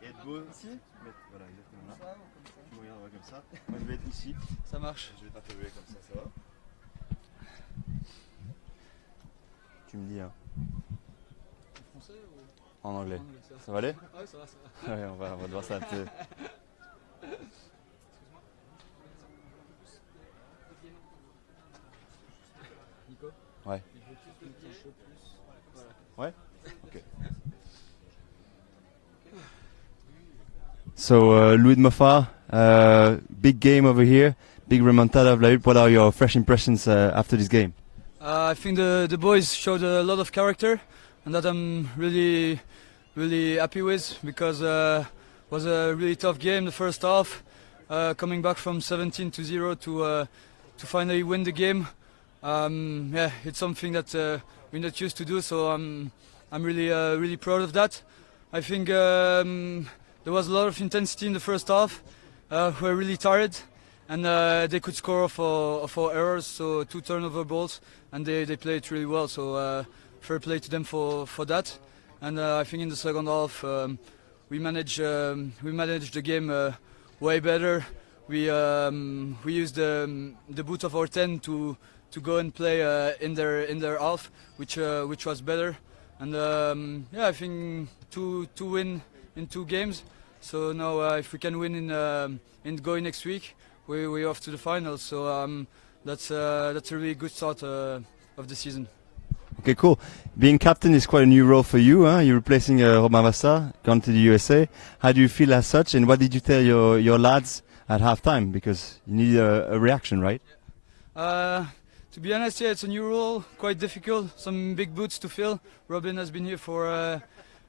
et être beau. Ici voilà, exactement là. Ça, comme ça. Tu me regardes comme ça. Moi, je vais être ici. Ça marche. Je vais t'interviewer comme ça va. Tu me dis, hein. En français ou En anglais. ça Ça va aller? Ouais, ça va. Ouais, on va devoir ça un peu. Nico? Ouais. Ouais? Okay. So, Louis de Moffat, big game over here, big remontada of La Hulpe. What are your fresh impressions after this game? I think the boys showed a lot of character, and that I'm really happy with, because it was a really tough game the first half, coming back from 17-0 to finally win the game. Yeah, it's something that we're not used to do, so I'm really proud of that. I think there was a lot of intensity in the first half. We're really tired, and they could score for errors, so 2 turnover balls, and they played really well. So fair play to them for that. And I think in the second half we managed the game way better. We used the boot of our 10 to go and play in their half, which was better. And yeah, I think to win in 2 games. So now if we can win in going next week, we're off to the finals. So that's a really good start of the season. Okay, cool. Being captain is quite a new role for you. Huh? You're replacing Robin Vassa, gone to the USA. How do you feel as such? And what did you tell your lads at halftime? Because you need a reaction, right? To be honest, yeah, it's a new role, quite difficult. Some big boots to fill. Robin has been here for, I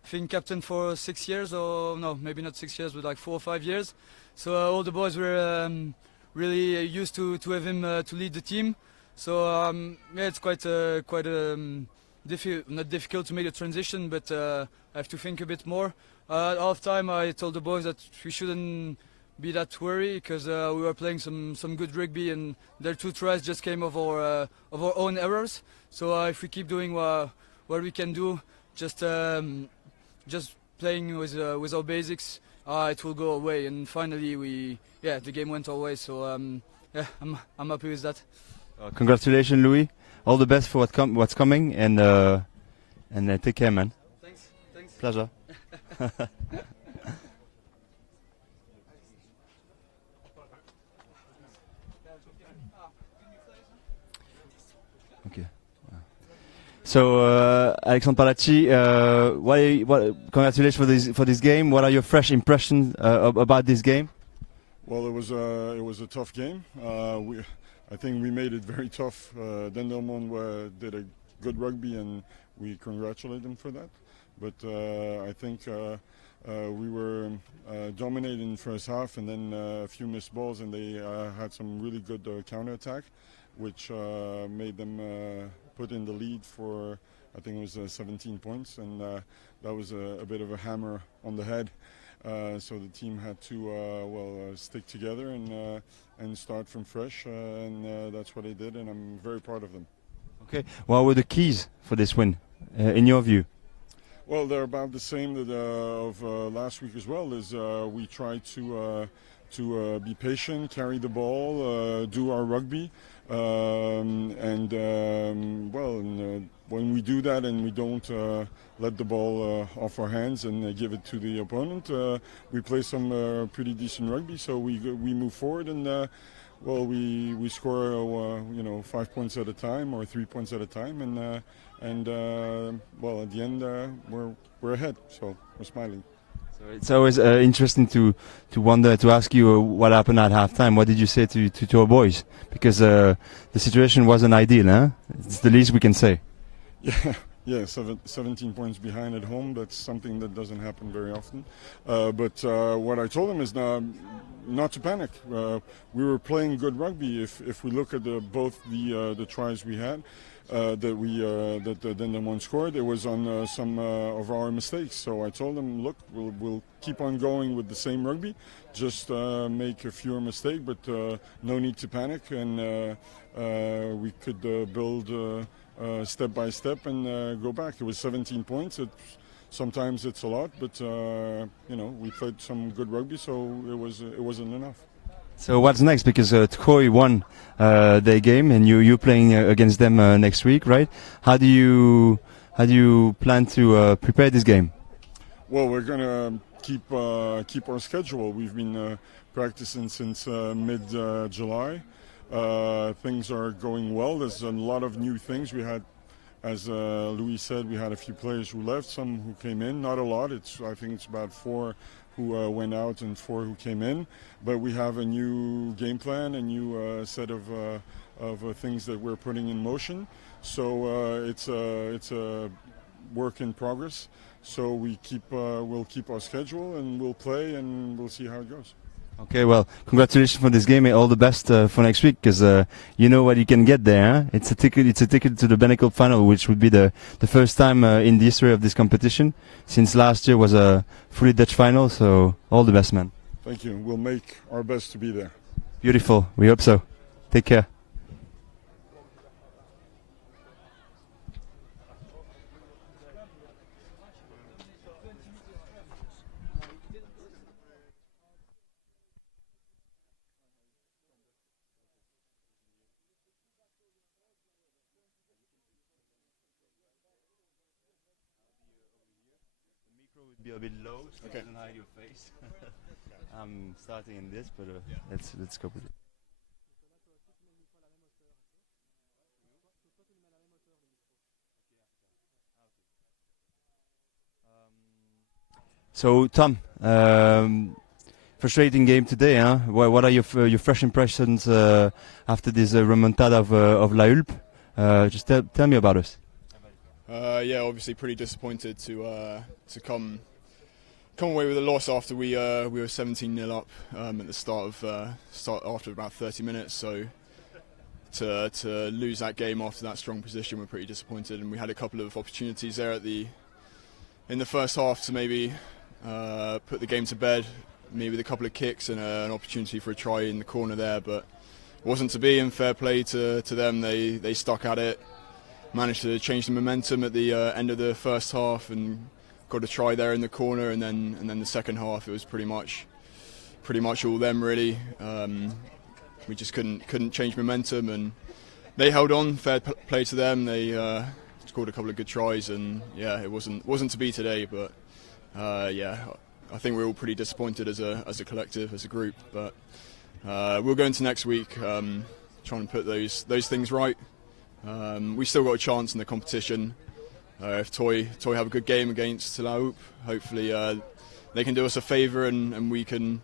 think, captain for 6 years, or no, maybe not 6 years, but like 4 or 5 years. So all the boys were really used to have him to lead the team. So yeah, it's quite not difficult to make a transition, but I have to think a bit more. At half time, I told the boys that we shouldn't be that worried, because we were playing some good rugby, and their 2 tries just came of our own errors. So if we keep doing what we can do, just playing with our basics, it will go away. And finally, the game went our way. So yeah, I'm happy with that. Congratulations, Louis. All the best for what's coming, and take care, man. Thanks. Pleasure. Okay. So, Alexandre Palacci, congratulations for this game. What are your fresh impressions about this game? Well, it was a tough game. I think we made it very tough. Dendermonde did a good rugby, and we congratulate them for that. But I think we were dominated in the first half, and then a few missed balls, and they had some really good counter-attack, which made them put in the lead for, I think it was 17 points, and that was a bit of a hammer on the head. So the team had to stick together and start from fresh, and that's what they did, and I'm very proud of them. Okay, what were the keys for this win, in your view? Well, they're about the same of last week as well. Is we tried to be patient, carry the ball, do our rugby, when we do that and we don't let the ball off our hands and give it to the opponent, we play some pretty decent rugby. So we move forward, and we score 5 points at a time or 3 points at a time, and at the end we're ahead. So we're smiling. So it's always interesting to ask you what happened at halftime. What did you say to our boys? Because the situation wasn't ideal, huh? It's the least we can say. Yeah, 17 points behind at home. That's something that doesn't happen very often. But what I told them is not to panic. We were playing good rugby. If we look at both the tries we had, that Dendermonde scored, it was on some of our mistakes. So I told them, look, we'll keep on going with the same rugby, just make a fewer mistakes, but no need to panic, and we could build step by step and go back. It was 17 points. Sometimes it's a lot, but you know, we played some good rugby, so it wasn't enough. So what's next? Because Troy won their game, and you're playing against them next week, right? How do you plan to prepare this game? Well, we're gonna keep our schedule. We've been practicing since mid-July. Things are going well. There's a lot of new things. We had, as Louis said, we had a few players who left, some who came in. Not a lot. I think it's about 4 who went out and 4 who came in. But we have a new game plan, a new set of things that we're putting in motion. So it's a work in progress. So we'll keep our schedule and we'll play and we'll see how it goes. Okay, well, congratulations for this game and all the best for next week, because you know what you can get there. Huh? It's a ticket to the BENECUP final, which would be the first time in the history of this competition, since last year was a fully Dutch final. So all the best, man. Thank you. We'll make our best to be there. Beautiful. We hope so. Take care. Would be a bit low, so okay. It doesn't hide your face. I'm starting in this, but let's go with it. So Tom, frustrating game today, huh? What are your fresh impressions after this remontada of La HULPE? Just tell me about us. Yeah, obviously pretty disappointed to come away with a loss after we were 17-0 up at the start after about 30 minutes. So to lose that game after that strong position, we're pretty disappointed. And we had a couple of opportunities there in the first half to maybe put the game to bed, maybe with a couple of kicks and an opportunity for a try in the corner there, but it wasn't to be. And fair play to them, they stuck at it. Managed to change the momentum at the end of the first half and got a try there in the corner, and then the second half it was pretty much all them really. We just couldn't change momentum, and they held on. Fair play to them. They scored a couple of good tries, and yeah, it wasn't to be today. But yeah, I think we're all pretty disappointed as a collective, as a group. But we'll go into next week trying to put those things right. We still got a chance in the competition. If Toy have a good game against La HULPE, hopefully they can do us a favour and we can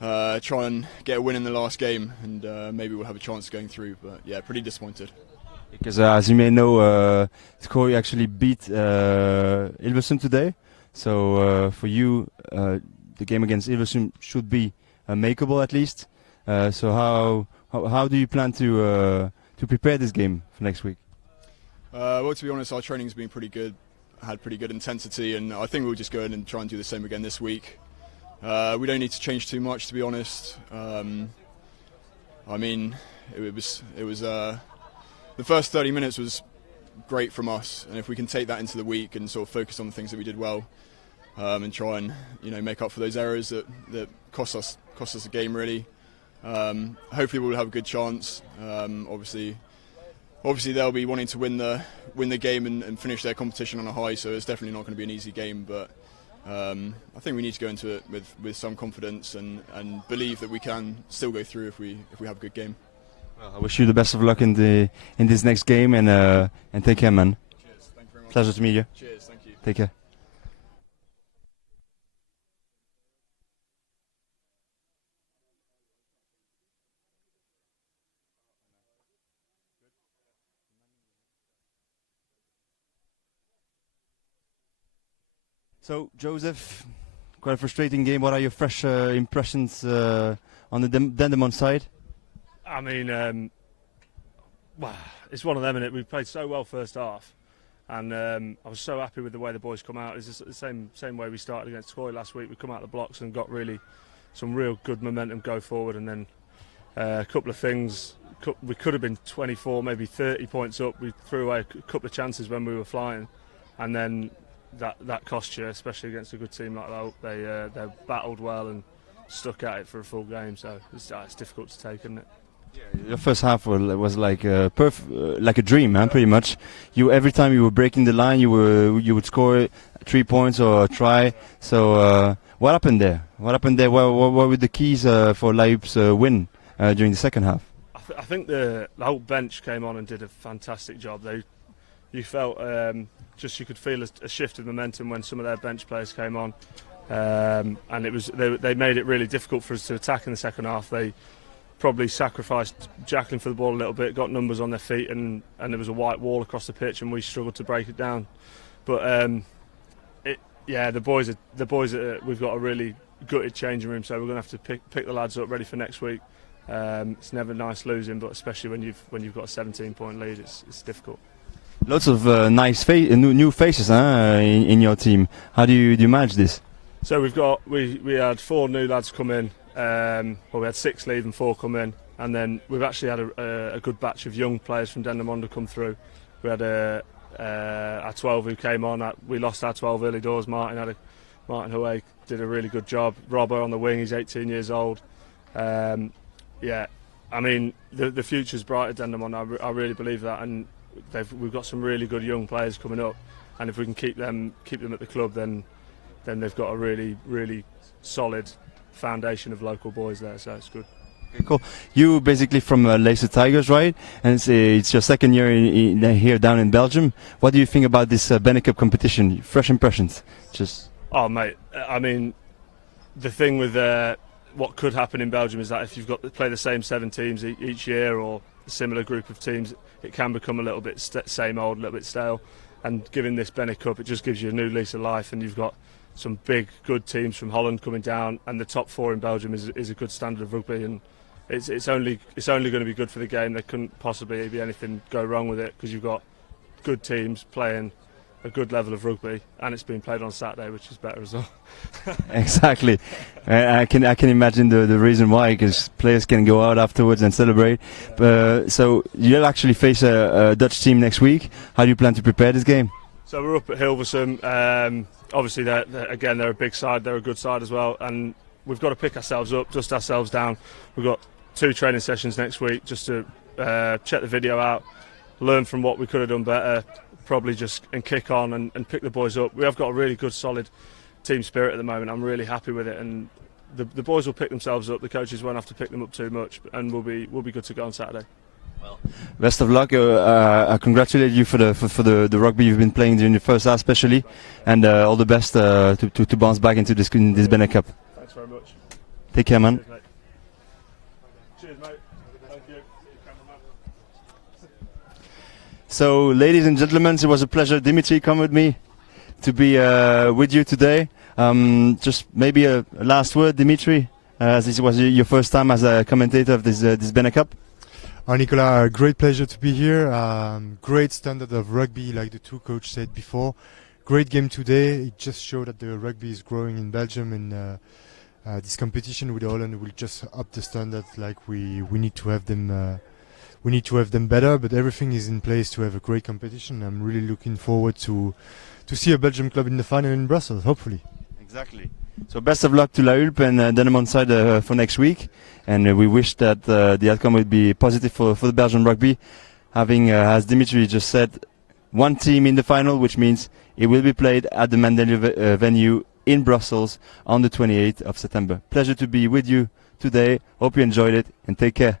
try and get a win in the last game, and maybe we'll have a chance of going through. But yeah, pretty disappointed. Because as you may know, Troy actually beat Hilversum today. So for you, the game against Hilversum should be makeable at least. So how do you plan to prepare this game for next week? Well, to be honest, our training's been pretty good. Had pretty good intensity, and I think we'll just go in and try and do the same again this week. We don't need to change too much, to be honest. I mean, it was the first 30 minutes was great from us, and if we can take that into the week and sort of focus on the things that we did well, and try and make up for those errors that cost us the game really. Hopefully we'll have a good chance. Obviously they'll be wanting to win the game and finish their competition on a high, so it's definitely not going to be an easy game. But I think we need to go into it with some confidence and believe that we can still go through if we have a good game. Well, I wish you the best of luck in this next game, and take care, man. Cheers. Thank you very much. Pleasure to meet you. Cheers. Thank you. Take care. So, Joseph, quite a frustrating game. What are your fresh impressions on the Dendermonde side? I mean, well, it's one of them, innit? We played so well first half, and I was so happy with the way the boys come out. It's the same way we started against Troy last week. We come out the blocks and got some real good momentum go forward, and then a couple of things we could have been 24, maybe 30 points up. We threw away a couple of chances when we were flying, and then that cost you, especially against a good team like that. They battled well and stuck at it for a full game, so it's difficult to take, isn't it? Your first half was like like a dream, huh, pretty much. Every time you were breaking the line, you would score 3 points or a try. So what happened there? What were the keys for Laiup's win during the second half? I think the whole bench came on and did a fantastic job. You felt you could feel a shift of momentum when some of their bench players came on, and they made it really difficult for us to attack in the second half. They probably sacrificed Jacqueline for the ball a little bit, got numbers on their feet, and there was a white wall across the pitch, and we struggled to break it down. But the boys we've got a really gutted changing room, so we're going to have to pick the lads up ready for next week. It's never nice losing, but especially when you've got a 17-point lead, it's difficult. Lots of nice new faces, huh, in your team. How do you manage this? So we had 4 new lads come in. We had 6 leave and 4 come in, and then we've actually had a good batch of young players from Dendermonde come through. We had our 12 who came on. We lost our 12 early doors. Martin Huay did a really good job. Robbo on the wing, he's 18 years old. I mean the future's bright at Dendermonde. I really believe that, and we've got some really good young players coming up, and if we can keep them at the club, then they've got a really, really solid foundation of local boys there, so it's good. Okay, cool. You basically from Leicester Tigers, right? And it's your second year here down in Belgium. What do you think about this BENECUP competition? Fresh impressions? Oh mate, I mean, the thing with what could happen in Belgium is that if you've got to play the same 7 teams each year or a similar group of teams, it can become a little bit same old, a little bit stale. And given this BENECUP, it just gives you a new lease of life, and you've got some big, good teams from Holland coming down, and the top 4 in Belgium is a good standard of rugby, and it's only going to be good for the game. There couldn't possibly be anything go wrong with it, because you've got good teams playing a good level of rugby, and it's being played on Saturday, which is better as well. Exactly. I can imagine the reason why, because players can go out afterwards and celebrate. So you'll actually face a Dutch team next week. How do you plan to prepare this game? So we're up at Hilversum. Obviously, they're a big side. They're a good side as well, and we've got to pick ourselves up, dust ourselves down. We've got 2 training sessions next week just to check the video out, learn from what we could have done better, probably and kick on and pick the boys up. We have got a really good, solid team spirit at the moment. I'm really happy with it, and the boys will pick themselves up. The coaches won't have to pick them up too much, and we'll be good to go on Saturday. Well, best of luck. I congratulate you for the rugby you've been playing during the first half, especially, and all the best to bounce back into this BENECUP. Thanks very much. Take care, man. Cheers, mate. Cheers, mate. Thank you. So, ladies and gentlemen, it was a pleasure. Dimitri, come with me to be with you today. Just maybe a last word, Dimitri, as this was your first time as a commentator of this BENECUP. Nicolas, great pleasure to be here. Great standard of rugby, like the 2 coaches said before. Great game today. It just showed that the rugby is growing in Belgium, and this competition with Holland will just up the standard. Like we need to have them. We need to have them better, but everything is in place to have a great competition. I'm really looking forward to see a Belgium club in the final in Brussels, hopefully. Exactly. So best of luck to La Hulpe and Dendermonde side for next week, and we wish that the outcome would be positive for the Belgian rugby. Having, as Dimitri just said, 1 team in the final, which means it will be played at the Mandela venue in Brussels on the 28th of September. Pleasure to be with you today. Hope you enjoyed it, and take care.